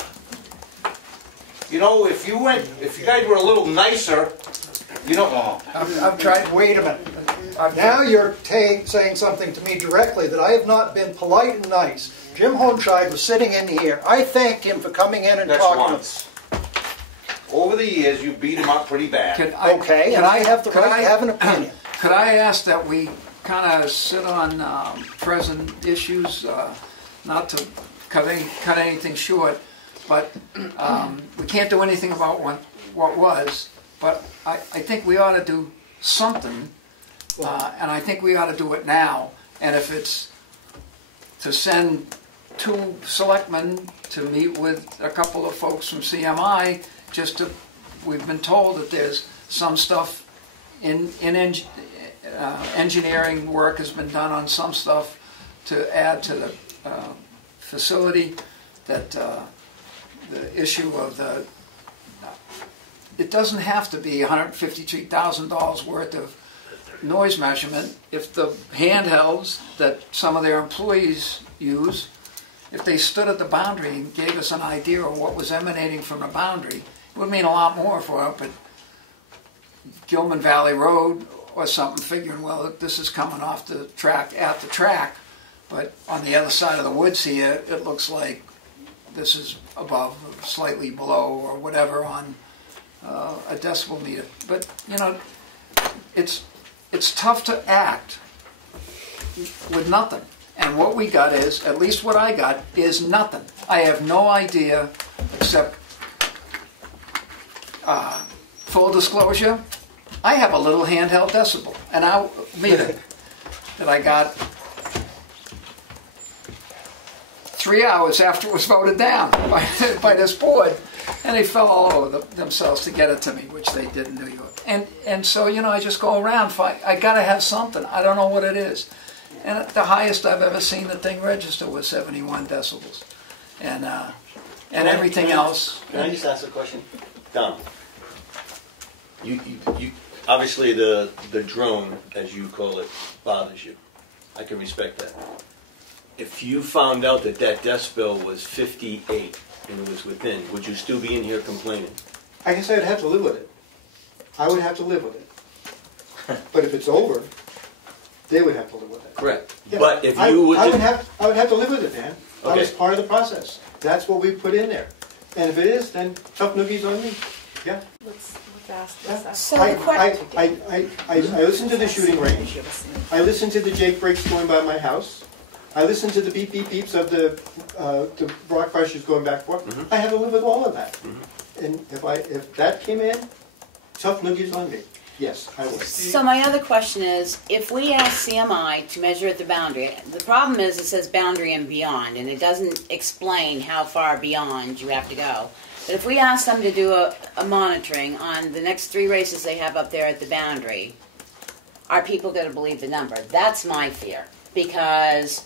You know, if you guys were a little nicer, I've tried. Wait a minute. Now you're saying something to me directly that I have not been polite and nice. Jim Holmscheid was sitting in here. I thanked him for coming in and that's talking once. Over the years, you beat him up pretty bad. Okay, and I have the right to have an opinion. Could I ask that we kind of sit on present issues, not to cut anything short, but we can't do anything about what was, but I think we ought to do something, and I think we ought to do it now. And if it's to send 2 selectmen to meet with a couple of folks from CMI, we've been told that there's some stuff in engineering work has been done on some stuff to add to the facility, that the issue of it doesn't have to be $153,000 worth of noise measurement. If the handhelds that some of their employees use, if they stood at the boundary and gave us an idea of what was emanating from the boundary, it would mean a lot more for up at Gilman Valley Road or something, figuring, well, this is coming off the track at the track, but on the other side of the woods here, it looks like this is above, slightly below, or whatever on a decibel meter. But, it's tough to act with nothing. And what we got is, at least what I got, is nothing. I have no idea, except full disclosure, I have a little handheld decibel, and meter that I got 3 hours after it was voted down by this board, and they fell all over themselves to get it to me, which they did in New York. And so, I just go around, I got to have something. I don't know what it is. And the highest I've ever seen the thing register was 71 decibels. And everything else. Can I just ask a question? Don, you obviously the drone, as you call it, bothers you. I can respect that. If you found out that decibel was 58 and it was within, would you still be in here complaining? I guess I'd have to live with it. I would have to live with it. But if it's over, they would have to live with it. Correct. Yeah. But if I you would have to live with it, Dan. That Okay. was part of the process. That's what we put in there. And if it is, then tough noogies on me. Yeah. Let's ask. So the question. I listened to the shooting range. I listened to the Jake breaks going by my house. I listened to the beep beep beeps of the rock crushers going back and forth. I had to live with all of that. And if that came in, tough noogies on me. Yes, I will. So my other question is, if we ask CMI to measure at the boundary, the problem is it says boundary and beyond, and it doesn't explain how far beyond you have to go. But if we ask them to do a monitoring on the next 3 races they have up there at the boundary, are people going to believe the number? That's my fear. Because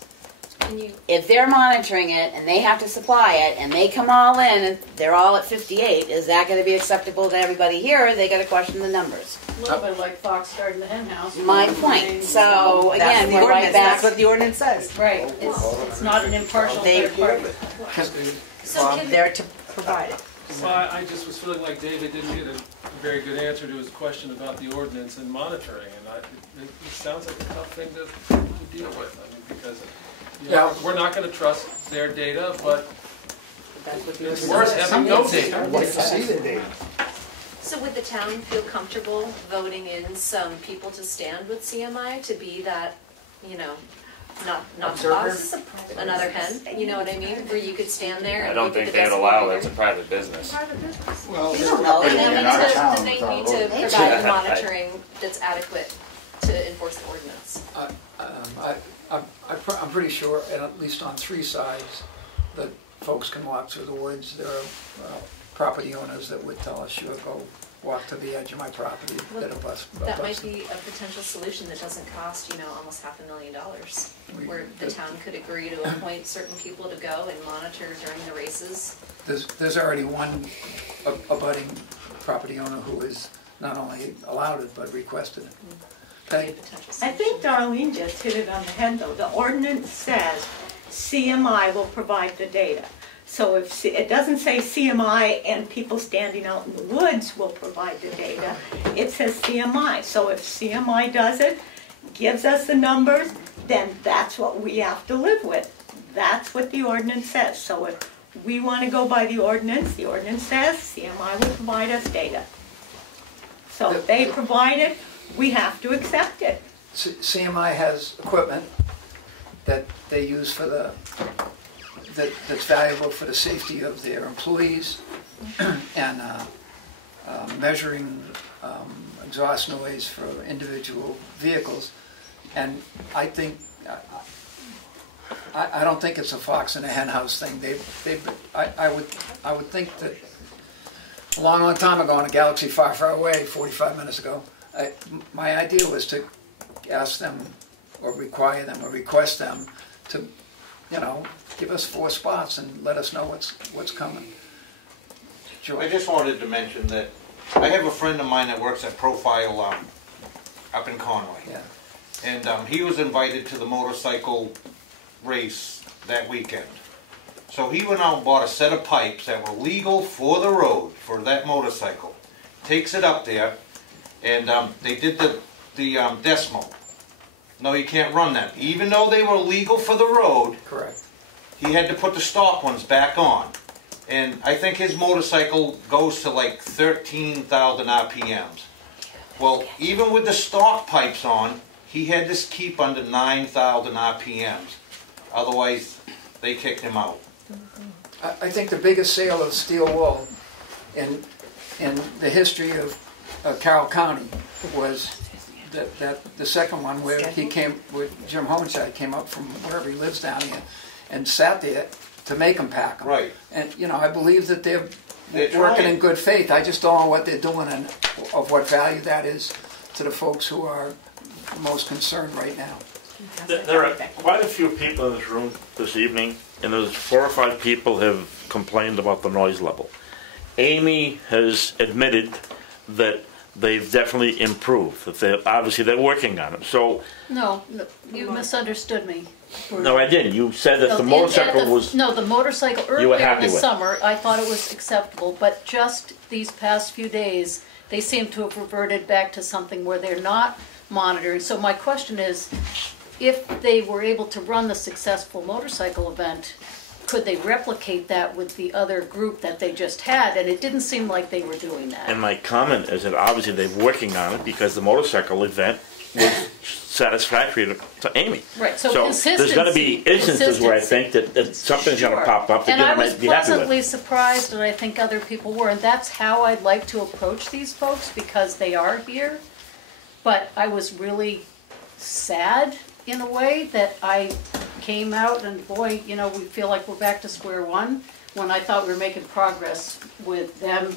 if they're monitoring it and they have to supply it and they come all in and they're all at 58, is that going to be acceptable to everybody here? Or they got to question the numbers? A little bit like Fox Garden, the hen house. My point. So again, we're right back. That's what the ordinance says. Right. It's not an impartial third party. They're to provide it. Well, I just was feeling like David didn't get a very good answer to his question about the ordinance and monitoring, and it sounds like a tough thing to deal with. I mean, because we're not going to trust their data, but it's worse having no data. I'd like to see the data. So would the town feel comfortable voting in some people to stand with CMI to be that, not us, another hen, you know what I mean? Where you could stand there I and don't look at think the they'd decibel allow meter? it. It's a private business. Well, You don't know. Then they need to provide the monitoring that's adequate to enforce the ordinance. I'm pretty sure, at least on 3 sides, that folks can walk through the woods. There are property owners that would tell us, sure, go walk to the edge of my property. That might be a potential solution that doesn't cost, almost $500,000, where the town could agree to appoint certain people to go and monitor during the races. There's already one abutting property owner who is not only allowed it, but requested it. Okay. I think Darlene just hit it on the head, though. The ordinance says CMI will provide the data. So if it doesn't say CMI and people standing out in the woods will provide the data, it says CMI. So if CMI does it, gives us the numbers, then that's what we have to live with. That's what the ordinance says. So if we want to go by the ordinance says CMI will provide us data. So if they provide it, we have to accept it. CMI has equipment that they use for that's valuable for the safety of their employees and measuring exhaust noise for individual vehicles. And I think I don't think it's a fox and a hen house thing. I would think that a long time ago in a galaxy far, far away, 45 minutes ago, my idea was to ask them or require them or request them to, give us 4 spots and let us know what's coming. I just wanted to mention that I have a friend of mine that works at Profile up in Conway. Yeah. And he was invited to the motorcycle race that weekend. So he went out and bought a set of pipes that were legal for the road for that motorcycle. Takes it up there, and they did the decimal. No, you can't run them. Even though they were legal for the road, correct, he had to put the stock ones back on. And I think his motorcycle goes to like 13,000 RPMs. Well, even with the stock pipes on, he had to keep under 9,000 RPMs. Otherwise, they kicked him out. I think the biggest sale of steel wool in the history of Carroll County was that the second one where Jim Homicide came up from wherever he lives down here and sat there to make them pack them. Right. And I believe that they're working trying. in good faith. I just don't know what they're doing and of what value that is to the folks who are most concerned right now. There are quite a few people in this room this evening, and there's 4 or 5 people have complained about the noise level. Amy has admitted that they've definitely improved. That obviously they're working on it. So No, you misunderstood me. no, I didn't. You said that the No, motorcycle was. No, the motorcycle You were earlier in happy the with. summer, I thought it was acceptable, but just these past few days, they seem to have reverted back to something where they're not monitoring. So my question is, if they were able to run the successful motorcycle event, could they replicate that with the other group that they just had? And it didn't seem like they were doing that. And my comment is that obviously they're working on it because the motorcycle event was satisfactory to Amy. Right, so there's going to be instances where I think that something's going to pop up that And I you was might be happy with. pleasantly surprised, and I think other people were, and that's how I'd like to approach these folks because they are here. But I was really sad in a way that I came out and boy, you know, we feel like we're back to square one when I thought we were making progress with them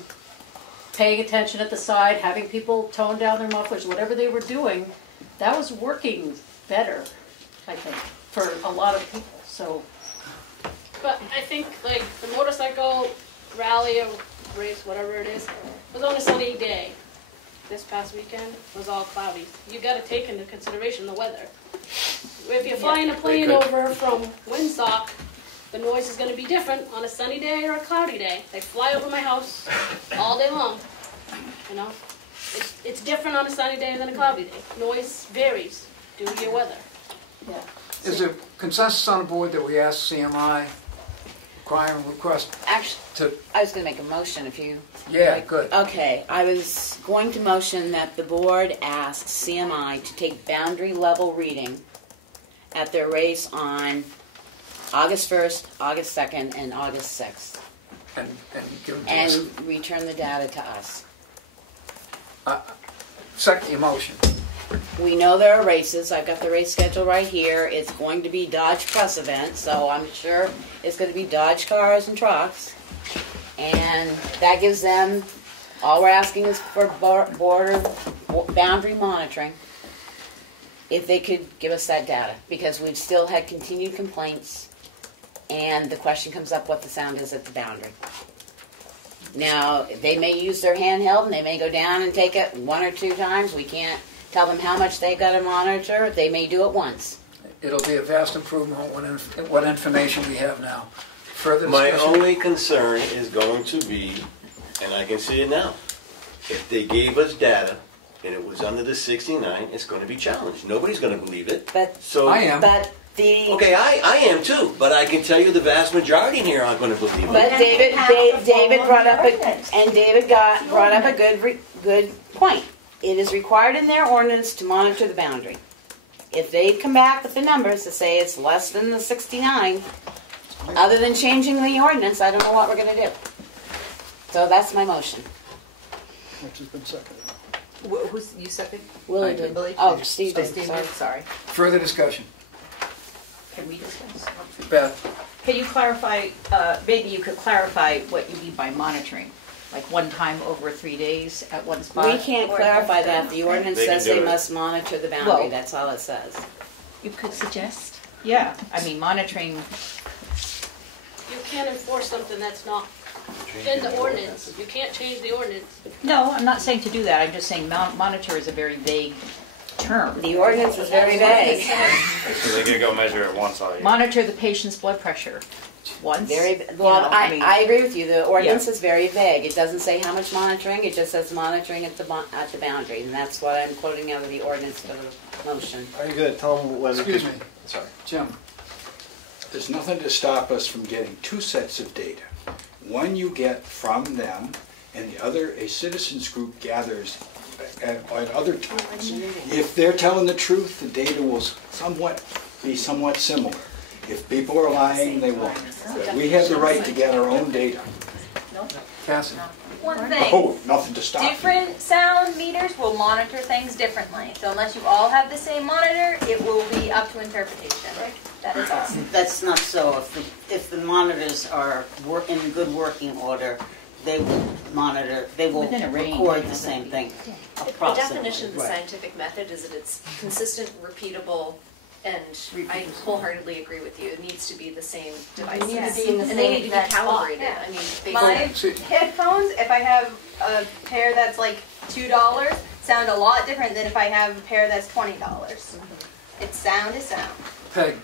paying attention at the side, having people tone down their mufflers, whatever they were doing, that was working better, I think, for a lot of people, so. But I think like the motorcycle rally or race, whatever it is, was on a sunny day. This past weekend was all cloudy. You got to take into consideration the weather. If you're flying a plane over from Windsock, the noise is going to be different on a sunny day or a cloudy day. They fly over my house all day long. You know, it's different on a sunny day than a cloudy day. Noise varies due to your weather. Yeah. Is there consensus on the board that we ask CMI, requiring request? Actually, I was going to make a motion if you... Yeah, good. Okay, I was going to motion that the board ask CMI to take boundary level reading at their race on August 1st, August 2nd, and August 6th. And give them to us. And return the data to us. Second your motion. We know there are races. I've got the race schedule right here. It's going to be Dodge Press event, so I'm sure it's going to be Dodge cars and trucks. And that gives them, all we're asking is for boundary monitoring. If they could give us that data, because we've still had continued complaints, and the question comes up what the sound is at the boundary. Now, they may use their handheld, and they may go down and take it 1 or 2 times. We can't tell them how much they've got to monitor. They may do it once. It'll be a vast improvement on what information we have now. Further discussion? My only concern is going to be, and I can see it now, if they gave us data and it was under the 69, it's going to be challenged. Nobody's going to believe it. But so I am. But the okay, I am too. But I can tell you the vast majority here aren't going to believe it. But David brought up brought up a good point. It is required in their ordinance to monitor the boundary. If they come back with the numbers to say it's less than the 69, other than changing the ordinance, I don't know what we're going to do. So that's my motion. Which has been seconded. Who's you second? Willie did. Willie? Oh, Steve did. Steve Sorry. did, sorry. Further discussion. Can we discuss? Beth. Can you clarify, maybe you could clarify what you mean by monitoring? Like one time over 3 days at one spot? We can't clarify that. The ordinance says they must monitor the boundary. Well, that's all it says. You could suggest? Yeah, I mean monitoring. You can't enforce something that's not in the ordinance. You can't change the ordinance. No, I'm not saying to do that. I'm just saying monitor is a very vague term. The ordinance is very vague. So they could go measure it once all year. Monitor the patient's blood pressure once. Well, I agree with you. The ordinance is very vague. It doesn't say how much monitoring. It just says monitoring at the boundary, and that's what I'm quoting out of the ordinance for the motion. Are you going to tell them when? Excuse me. Sorry. Jim. There's nothing to stop us from getting 2 sets of data. One you get from them, and the other a citizens group gathers at other times. If they're telling the truth, the data will be somewhat similar. If people are lying, they won't. But we have the right to get our own data. Cassie. One thing. Oh, nothing to stop you. Different sound meters will monitor things differently. So unless you all have the same monitor, it will be up to interpretation. That is all. That's not so. If the monitors are in good working order, they will monitor, they will record the same thing. The definition of the scientific method is that it's consistent, repeatable, and I wholeheartedly agree with you. It needs to be the same devices. And they need to be calibrated. I mean, my headphones, if I have a pair that's like $2 sound a lot different than if I have a pair that's $20. It's sound is sound. Peg.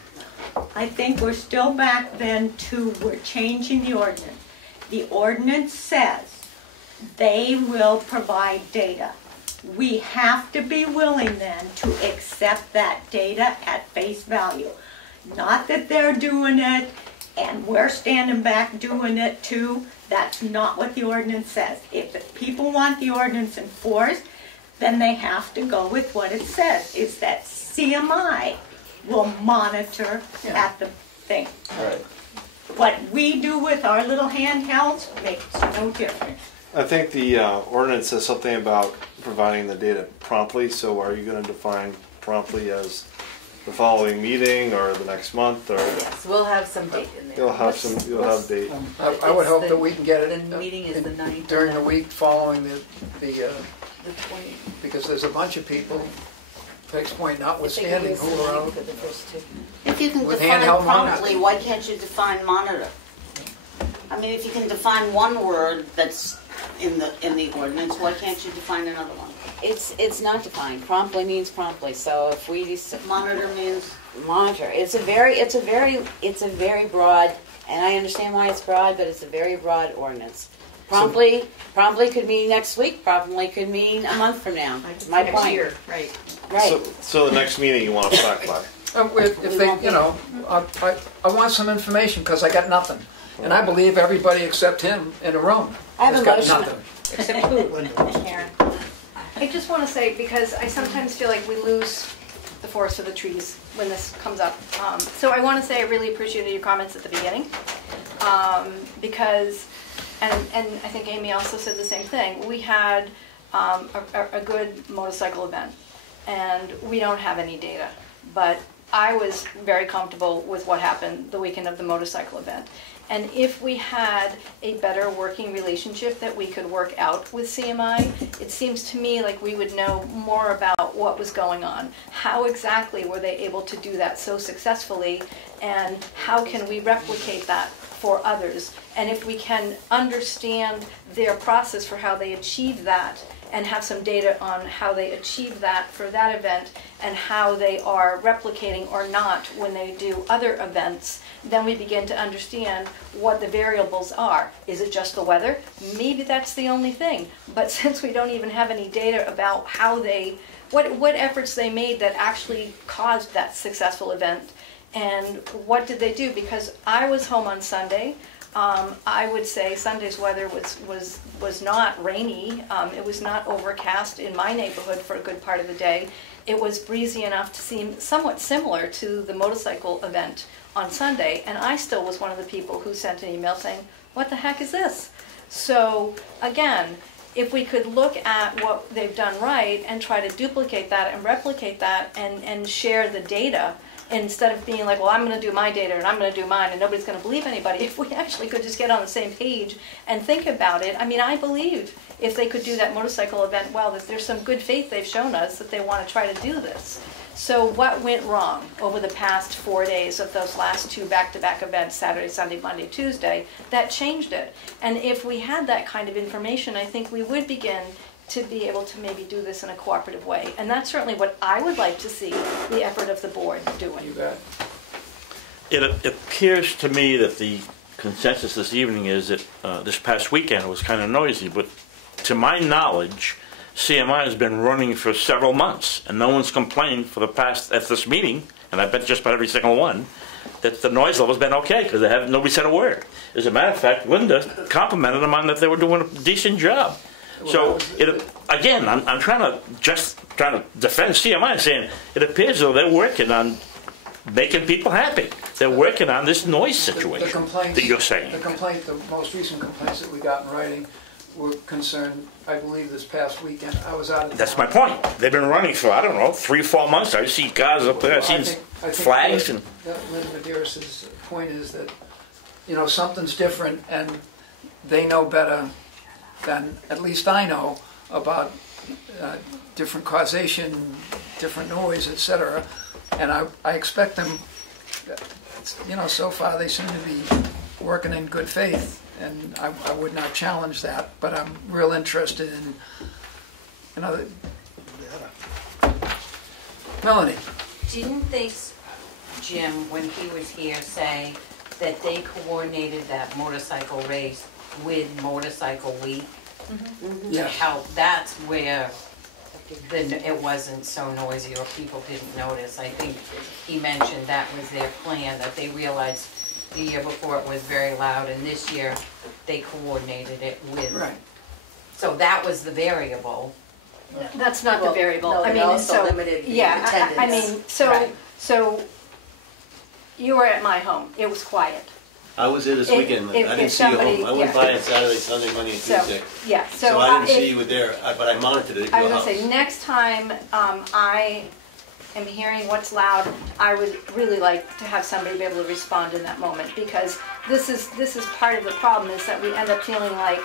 I think we're still back then to, we're changing the ordinance. The ordinance says they will provide data. We have to be willing then to accept that data at face value. Not that they're doing it and we're standing back doing it too. That's not what the ordinance says. If the people want the ordinance enforced, then they have to go with what it says, is that CMI will monitor at the thing. Right. What we do with our little handhelds makes no difference. I think the ordinance says something about providing the data promptly, so are you going to define promptly as the following meeting or the next month, or? Yes, we'll have some date in there. You'll have date. I would hope that we can get it The meeting is the 9th. during the week following the The 20th. because there's a bunch of people, Peg's point notwithstanding, who are out If you can with define handheld promptly, monitors. why can't you define monitor? I mean, if you can define one word that's in the ordinance, why can't you define another one? It's not defined. Promptly means promptly. So if we monitor means monitor, it's a very broad, and I understand why it's broad, but it's a very broad ordinance. Promptly could mean next week. Promptly could mean a month from now. My Next point. year, right. Right. So the next meeting you want to talk about? If they, you know, I want some information because I got nothing. And I believe everybody except him in the room I have has a got motion. nothing. Except who? Karen. I just want to say, because I sometimes feel like we lose the forest for the trees when this comes up. So I want to say I really appreciated your comments at the beginning. Because, and I think Amy also said the same thing, we had a good motorcycle event. And we don't have any data. But I was very comfortable with what happened the weekend of the motorcycle event. And if we had a better working relationship that we could work out with CMI, it seems to me like we would know more about what was going on. How exactly were they able to do that so successfully, and how can we replicate that for others? And if we can understand their process for how they achieve that, and have some data on how they achieve that for that event, and how they are replicating or not when they do other events, then we begin to understand what the variables are. Is it just the weather? Maybe that's the only thing. But since we don't even have any data about how they, what efforts they made that actually caused that successful event, and what did they do? Because I was home on Sunday. I would say Sunday's weather was not rainy. It was not overcast in my neighborhood for a good part of the day. It was breezy enough to seem somewhat similar to the motorcycle event on Sunday, and I still was one of the people who sent an email saying, what the heck is this? So again, if we could look at what they've done right and try to duplicate that and replicate that and share the data, instead of being like, well, I'm going to do my data and I'm going to do mine and nobody's going to believe anybody, if we actually could just get on the same page and think about it. I mean, I believe if they could do that motorcycle event well, that there's some good faith they've shown us that they want to try to do this. So what went wrong over the past 4 days of those last two back-to-back events, Saturday, Sunday, Monday, Tuesday, that changed it? And if we had that kind of information, I think we would begin to be able to maybe do this in a cooperative way. And that's certainly what I would like to see the effort of the board doing. You bet. It appears to me that the consensus this evening is that this past weekend was kind of noisy, but to my knowledge, CMI has been running for several months, and no one's complained for the past, at this meeting, and I bet just about every single one, that the noise level's been okay, because nobody said a word. As a matter of fact, Linda complimented them on that they were doing a decent job. So, again, I'm trying to defend CMI, saying it appears as though they're working on making people happy. They're working on this noise situation that you're saying. The most recent complaints that we got in writing were concerned, I believe, this past weekend. I was out of town. That's my point. They've been running for, I don't know, 3 or 4 months. I see cars up there, I see flags. Linda Medeiros' point is that, you know, something's different, and they know better than at least I know about different causation, different noise, etc. And I expect them, you know, so far they seem to be working in good faith, and I would not challenge that, but I'm real interested in another. Melanie. Didn't they, Jim, when he was here, say that they coordinated that motorcycle race with Motorcycle Week? To Yes. help, that's where it wasn't so noisy or people didn't notice. I think he mentioned that was their plan, that they realized the year before it was very loud, and this year they coordinated it with. Right. So that was the variable. That's not the variable. no, I they mean, also so, limited the yeah, I attendance. mean, so, Right. so you were at my home. It was quiet. I was there this If- weekend. if- I if didn't see you somebody- home. I went yeah. by on Saturday, Sunday, Monday, and So, Tuesday. yeah, So I didn't if- see you were there, but I monitored it at I your was house. gonna say, next time I am hearing what's loud, I would really like to have somebody be able to respond in that moment, because this is part of the problem, is that we end up feeling like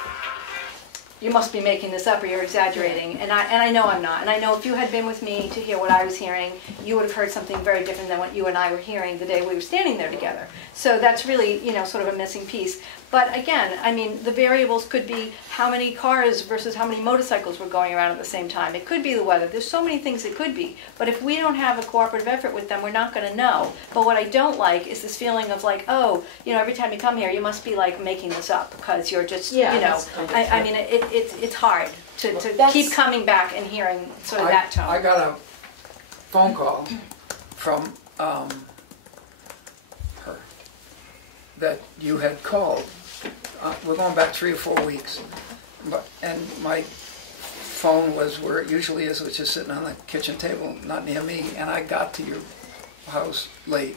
you must be making this up or you're exaggerating, and I know I'm not. And I know if you had been with me to hear what I was hearing, you would have heard something very different than what you and I were hearing the day we were standing there together. So that's really, sort of a missing piece. But again, I mean, the variables could be how many cars versus how many motorcycles were going around at the same time. It could be the weather. There's so many things it could be. But if we don't have a cooperative effort with them, we're not going to know. But what I don't like is this feeling of like, oh, every time you come here, you must be like making this up because you're just, that's kind of I mean, it's hard to keep coming back and hearing sort of that tone. I got a phone call from her that you had called. We're going back 3 or 4 weeks, and my phone was where it usually is, which is sitting on the kitchen table, not near me. And I got to your house late,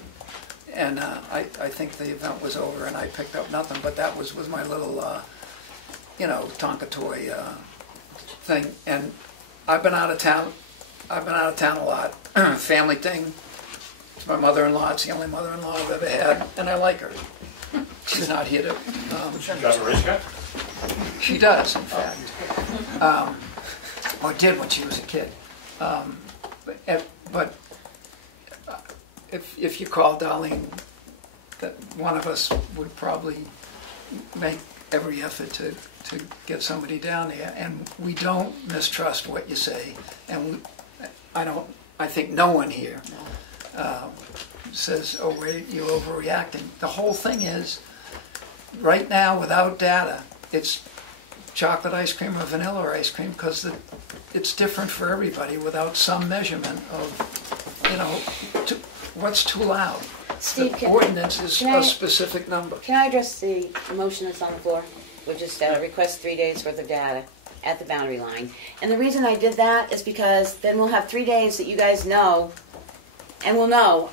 and I think the event was over, and I picked up nothing. But that was with my little, Tonka toy thing. And I've been out of town. I've been out of town a lot. Family thing. It's my mother-in-law. It's the only mother-in-law I've ever had, and I like her. She's not here to. She does, in fact, or did when she was a kid. But if you call Darlene, that one of us would probably make every effort to get somebody down there, and we don't mistrust what you say, and I think no one here says, oh wait, you're overreacting. The whole thing is, right now without data, it's chocolate ice cream or vanilla ice cream, because it's different for everybody without some measurement of, what's too loud. Steve, the ordinance is a specific number. Can I address the motion that's on the floor? Which is request 3 days worth of data at the boundary line. And the reason I did that is because then we'll have 3 days that you guys know, and we'll know,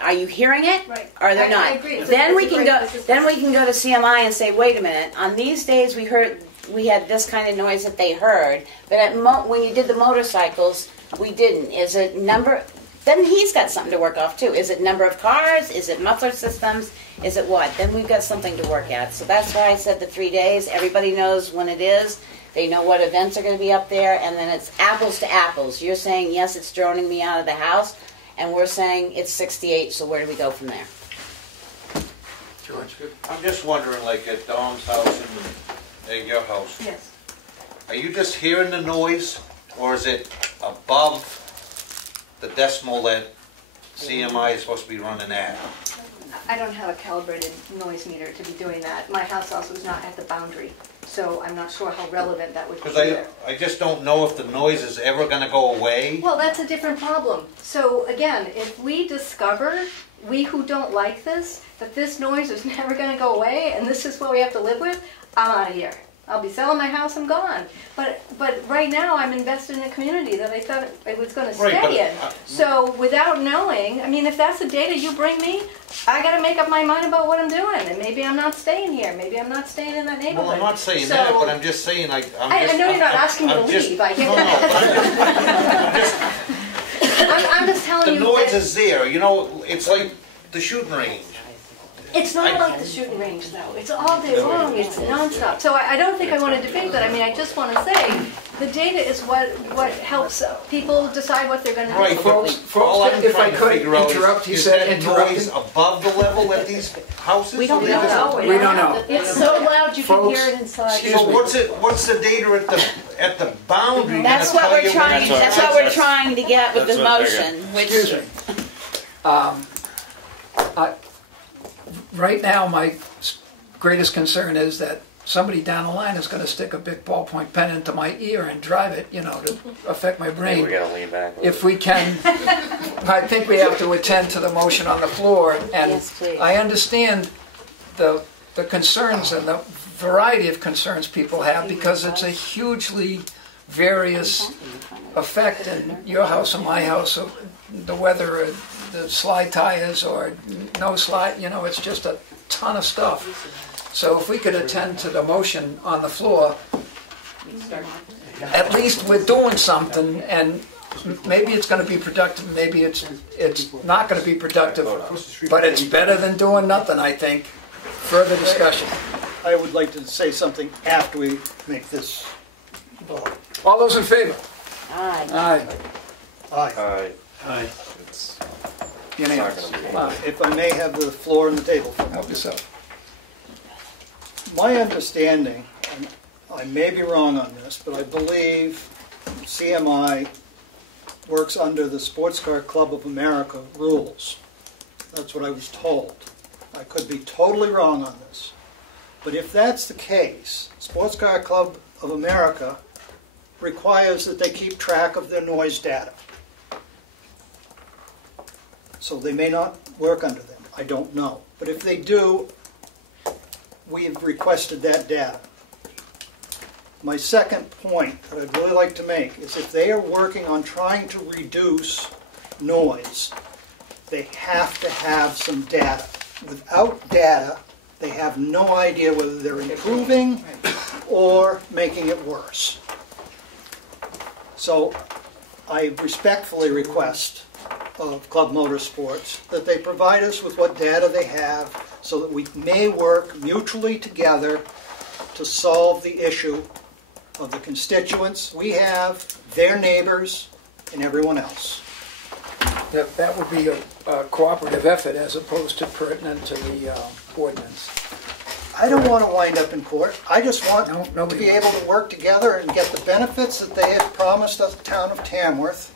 are you hearing it? Right. Or they're not? I agree. Then we can go to CMI and say, wait a minute, on these days we had this kind of noise that they heard, but when you did the motorcycles, we didn't. Is it number? Then he's got something to work off too. Is it number of cars? Is it muffler systems? Is it what? Then we've got something to work at. So that's why I said the 3 days. Everybody knows when it is. They know what events are going to be up there, and then it's apples to apples. You're saying, yes, it's droning me out of the house, and we're saying it's 68, so where do we go from there? George? I'm just wondering, like at Dom's house and your house, Yes. are you just hearing the noise, or is it above the decimal that CMI is supposed to be running at? I don't have a calibrated noise meter to be doing that. My house also is not at the boundary, so I'm not sure how relevant that would be Because either. I just don't know if the noise is ever going to go away. Well, that's a different problem. So again, if we discover, we who don't like this, that this noise is never going to go away and this is what we have to live with, I'm out of here. I'll be selling my house, I'm gone. But right now I'm invested in a community that I thought I was going to stay in. So without knowing, I mean, if that's the data you bring me, I got to make up my mind about what I'm doing. And maybe I'm not staying here. Maybe I'm not staying in that neighborhood. Well, I'm not saying that, but I'm just saying I know you're not asking me to leave. I get that. I'm just telling you. The noise is there. You know, it's like the shooting range. It's not like the shooting range though. It's all day long. It's nonstop. So I don't think I want to debate that. I mean, I just want to say the data is what helps people decide what they're going to do. Right, folks, all I'm if I trying to could figure out interrupt, he is said that interrupting. noise above the level at these houses? We don't Or is it- know. We don't know. It's so loud you can Folks, hear it inside. excuse So me. what's the data at the boundary? That's gonna what tell we're you when trying, it's that's what we're trying to get with That's the what I motion, which. Excuse me. Right now, my greatest concern is that somebody down the line is going to stick a big ballpoint pen into my ear and drive it, you know, to affect my Maybe brain. we gotta lean back. If we can, I think we have to attend to the motion on the floor. And Yes, please. I understand the concerns and the variety of concerns people have because it's a hugely various effect in your house and my house, of the weather, the slide tires or no slide, you know, it's just a ton of stuff. So if we could attend to the motion on the floor, at least we're doing something, and maybe it's going to be productive, maybe it's not going to be productive, but it's better than doing nothing, I think. Further discussion. I would like to say something after we make this vote. All those in favor? Aye. Aye. Aye. Aye. It's Unanimous. not gonna be- Aye. If I may have the floor and the table for Help yourself. my understanding, and I may be wrong on this, but I believe CMI works under the Sports Car Club of America rules. That's what I was told. I could be totally wrong on this. But if that's the case, Sports Car Club of America requires that they keep track of their noise data. So they may not work under them. I don't know. But if they do, we've requested that data. My second point that I'd really like to make is if they are working on trying to reduce noise, they have to have some data. Without data, they have no idea whether they're improving or making it worse. So I respectfully request of Club Motorsports that they provide us with what data they have so that we may work mutually together to solve the issue of the constituents we have, their neighbors, and everyone else. That would be a cooperative effort as opposed to pertinent to the ordinance. I don't want to wind up in court. I just want to nobody be wants. able to work together and get the benefits that they have promised us, the town of Tamworth.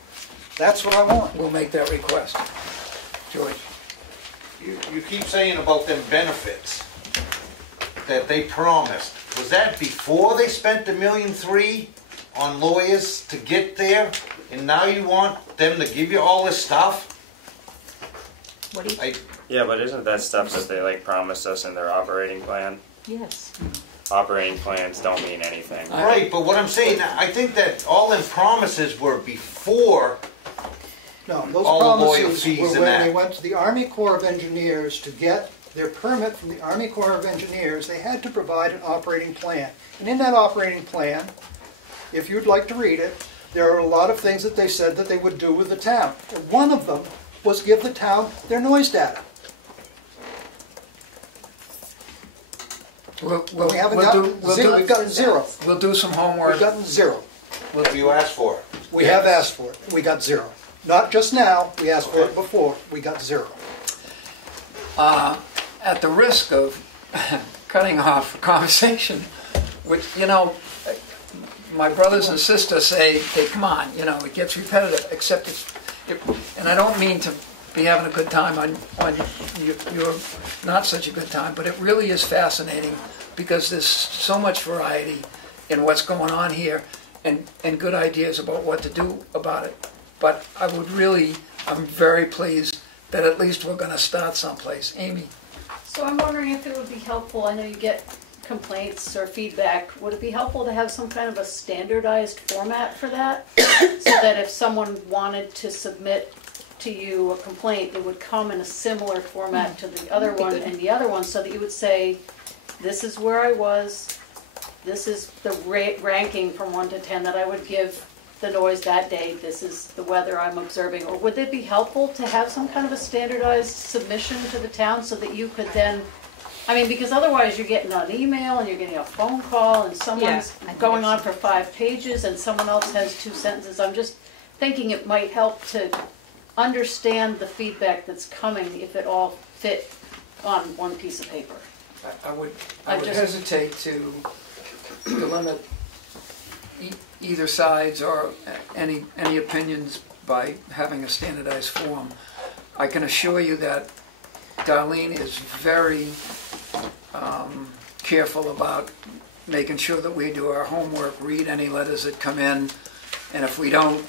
That's what I want. We'll make that request. George? You keep saying about them benefits that they promised. Was that before they spent $1.3 million on lawyers to get there? And now you want them to give you all this stuff? What do you? Yeah, but isn't that stuff that they like promised us in their operating plan? Yes. Operating plans don't mean anything. Right, but what I'm saying, I think that all them promises were before. No, those all the lawyer promises fees were and when that. they went to the Army Corps of Engineers to get their permit from the Army Corps of Engineers. They had to provide an operating plan. And in that operating plan, if you'd like to read it, there are a lot of things that they said that they would do with the town. And one of them was give the town their noise data. We've We haven't gotten zero. We'll do some homework. We've gotten zero. You asked for it. We have asked for it. We got zero. Not just now. We asked for it before. We got zero. At the risk of cutting off a conversation, which, you know, my brothers and sisters say, hey, come on, you know, it gets repetitive, except and I don't mean to be having a good time on your not such a good time, but it really is fascinating because there's so much variety in what's going on here and good ideas about what to do about it. But I'm very pleased that at least we're going to start someplace. Amy? So I'm wondering if it would be helpful, I know you get complaints or feedback, would it be helpful to have some kind of a standardized format for that? So that if someone wanted to submit to you a complaint, it would come in a similar format to the other one and the other one, so that you would say, this is where I was, this is the ranking from 1 to 10 that I would give the noise that day, this is the weather I'm observing? Or would it be helpful to have some kind of a standardized submission to the town so that you could then, I mean, because otherwise you're getting an email and you're getting a phone call and someone's going on for 5 pages and someone else has 2 sentences. I'm just thinking it might help to understand the feedback that's coming if it all fit on one piece of paper. I would hesitate to limit either sides or any opinions by having a standardized form. I can assure you that Darlene is very careful about making sure that we do our homework, read any letters that come in, and if we don't,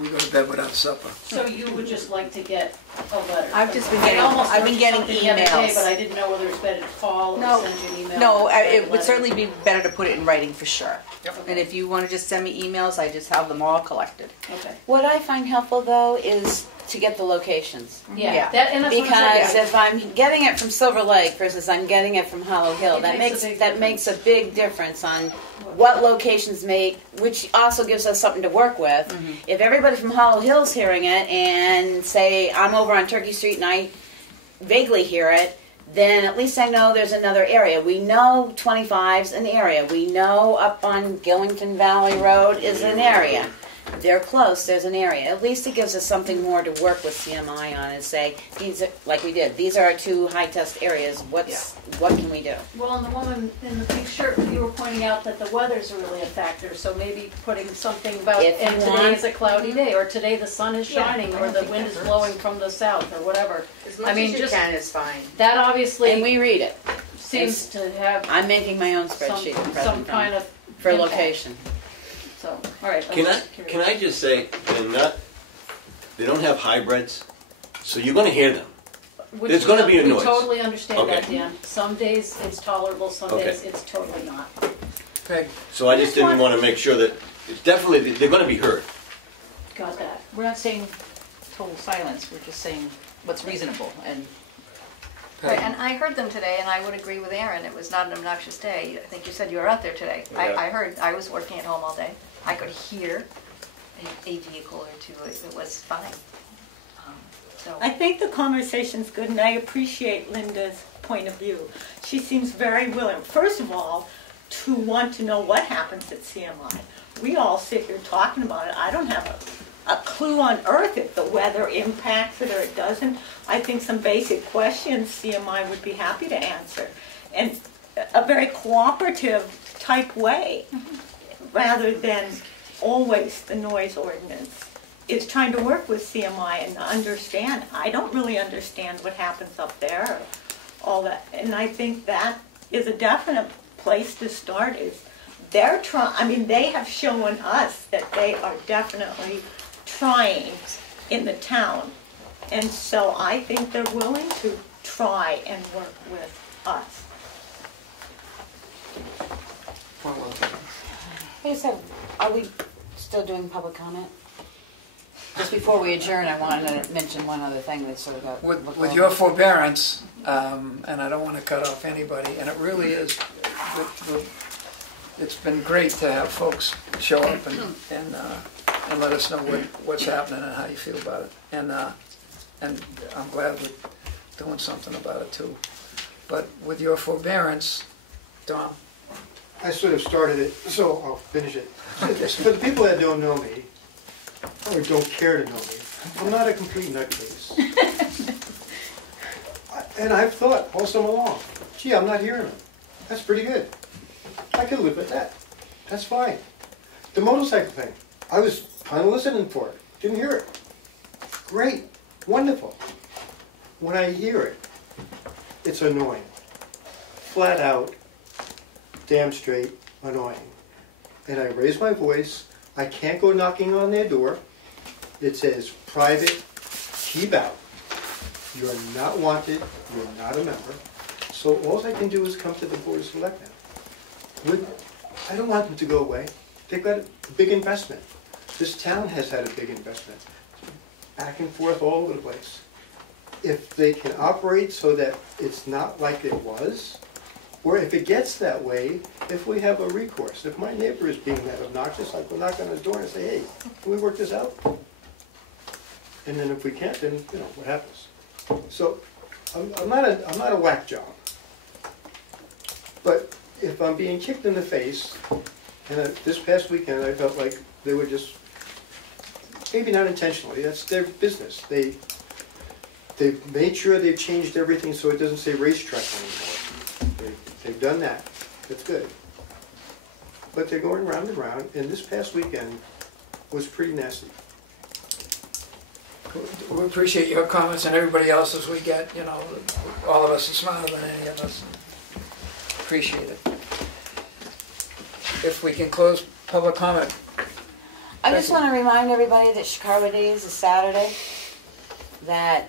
we go to bed without supper. So you would just like to get a letter? I've just been I getting, almost I've been wrote getting something the other day, emails. but I didn't know whether it's better to call or No, send you an email. no, or it would letter. certainly be better to put it in writing for sure. And if you want to just send me emails, I just have them all collected. Okay. What I find helpful though is to get the locations. Yeah, that, and that's what I'm Because saying. if I'm getting it from Silver Lake versus I'm getting it from Hollow Hill, It that makes makes a big makes a big difference on what locations make, which also gives us something to work with. Mm-hmm. If everybody from Hollow Hill's hearing it and say I'm over on Turkey Street and I vaguely hear it, then at least I know there's another area. We know 25's an area. We know up on Gillington Valley Road is an area. They're close, there's an area. At least it gives us something more to work with CMI on and say, these are, like we did, these are our 2 high test areas. What can we do? Well, and the woman in the pink shirt, you were pointing out that the weather's really a factor, so maybe putting something about, If you and today want. is a cloudy day, or today the sun is shining, or the wind is blowing from the south, or whatever. As much as you can is fine. That obviously And we read it. seems to have I'm making my own spreadsheet at present some kind of for impact. location. So, all right. Can I just say, they don't have hybrids, so you're gonna hear them. There's gonna be a noise. We totally understand that, Okay. Dan. Some days it's tolerable, some Okay. days it's totally not. Peg. So I just didn't want to make sure that, it's definitely, they're gonna be heard. Got that. We're not saying total silence, we're just saying what's reasonable and. Right, and I heard them today, and I would agree with Aaron, it was not an obnoxious day. I think you said you were out there today. Yeah. I heard, I was working at home all day. I could hear a vehicle or two, it was fine. So I think the conversation's good, and I appreciate Linda's point of view. She seems very willing, first of all, to want to know what happens at CMI. We all sit here talking about it. I don't have a clue on earth if the weather impacts it or it doesn't. I think some basic questions CMI would be happy to answer. And a very cooperative type way, rather than always the noise ordinance, is trying to work with CMI and understand. I don't really understand what happens up there, or all that. And I think that is a definite place to start. Is they're trying, I mean, they have shown us that they are definitely trying in the town. And so I think they're willing to try and work with us. Hey, so are we still doing public comment? Just before we adjourn, I wanted to mention one other thing that sort of got... With your forbearance, and I don't want to cut off anybody, and it really is, it's been great to have folks show up and let us know what's happening and how you feel about it. And I'm glad we're doing something about it too. But with your forbearance, Tom. I sort of started it, so I'll finish it. For the people that don't know me, or don't care to know me, I'm not a complete nutcase. And I've thought all summer long, gee, I'm not hearing them. That's pretty good. I could live with that. That's fine. The motorcycle thing, I was kind of listening for it. Didn't hear it. Great. Wonderful. When I hear it, it's annoying. Flat out, damn straight annoying. And I raise my voice. I can't go knocking on their door. It says, private, keep out. You're not wanted. You're not a member. So all I can do is come to the Board of Selectmen. I don't want them to go away. They've got a big investment. This town has had a big investment. Back and forth all over the place. If they can operate so that it's not like it was, Or if it gets that way, if we have a recourse. If my neighbor is being that obnoxious, I go knock on his door and say, hey, can we work this out? And then if we can't, then, you know, what happens? So, I'm not a whack job. But if I'm being kicked in the face, and this past weekend I felt like they were just, maybe not intentionally, that's their business. They've made sure they've changed everything so it doesn't say racetrack anymore. They've done that. That's good. But they're going round and round, and this past weekend was pretty nasty. We appreciate your comments and everybody else's we get, you know, all of us are smarter than any of us. Appreciate it. If we can close public comment. I just want to remind everybody that Chicago Days is Saturday, that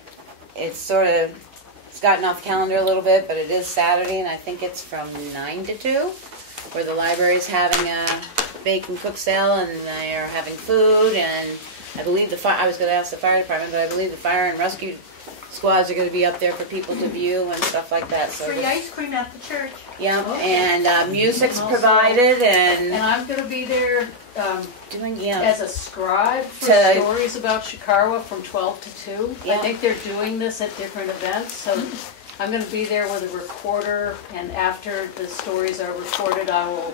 it's gotten off the calendar a little bit, but it is Saturday, and I think it's from 9 to 2, where the library's having a bake and cook sale, and they're having food, and I believe I was going to ask the fire department, but I believe the fire and rescue squads are going to be up there for people to view and stuff like that. So free ice cream at the church. Yeah, and music's provided, and I'm going to be there doing as a scribe for stories about Chicago from 12 to 2. Yeah. I think they're doing this at different events, so I'm going to be there with a recorder, and after the stories are recorded, I will,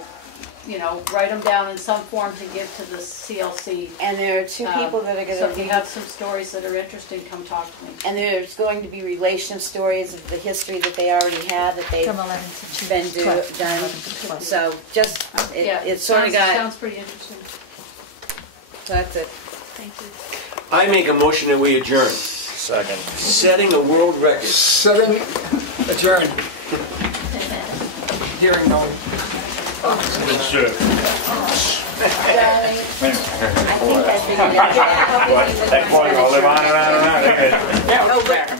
you know, write them down in some form to give to the CLC. And there are two people that are going to So if you have some stories that are interesting, come talk to me. And there's going to be relation stories of the history that they already have, that they've From 11 to 2. been 12. done. So just, it's sort of Sounds pretty interesting. So that's it. Thank you. I make a motion that we adjourn. Second. Setting a world record. Setting adjourned. Hearing no. Sure. I think I figured it out. That boy will live on and on and on. No, but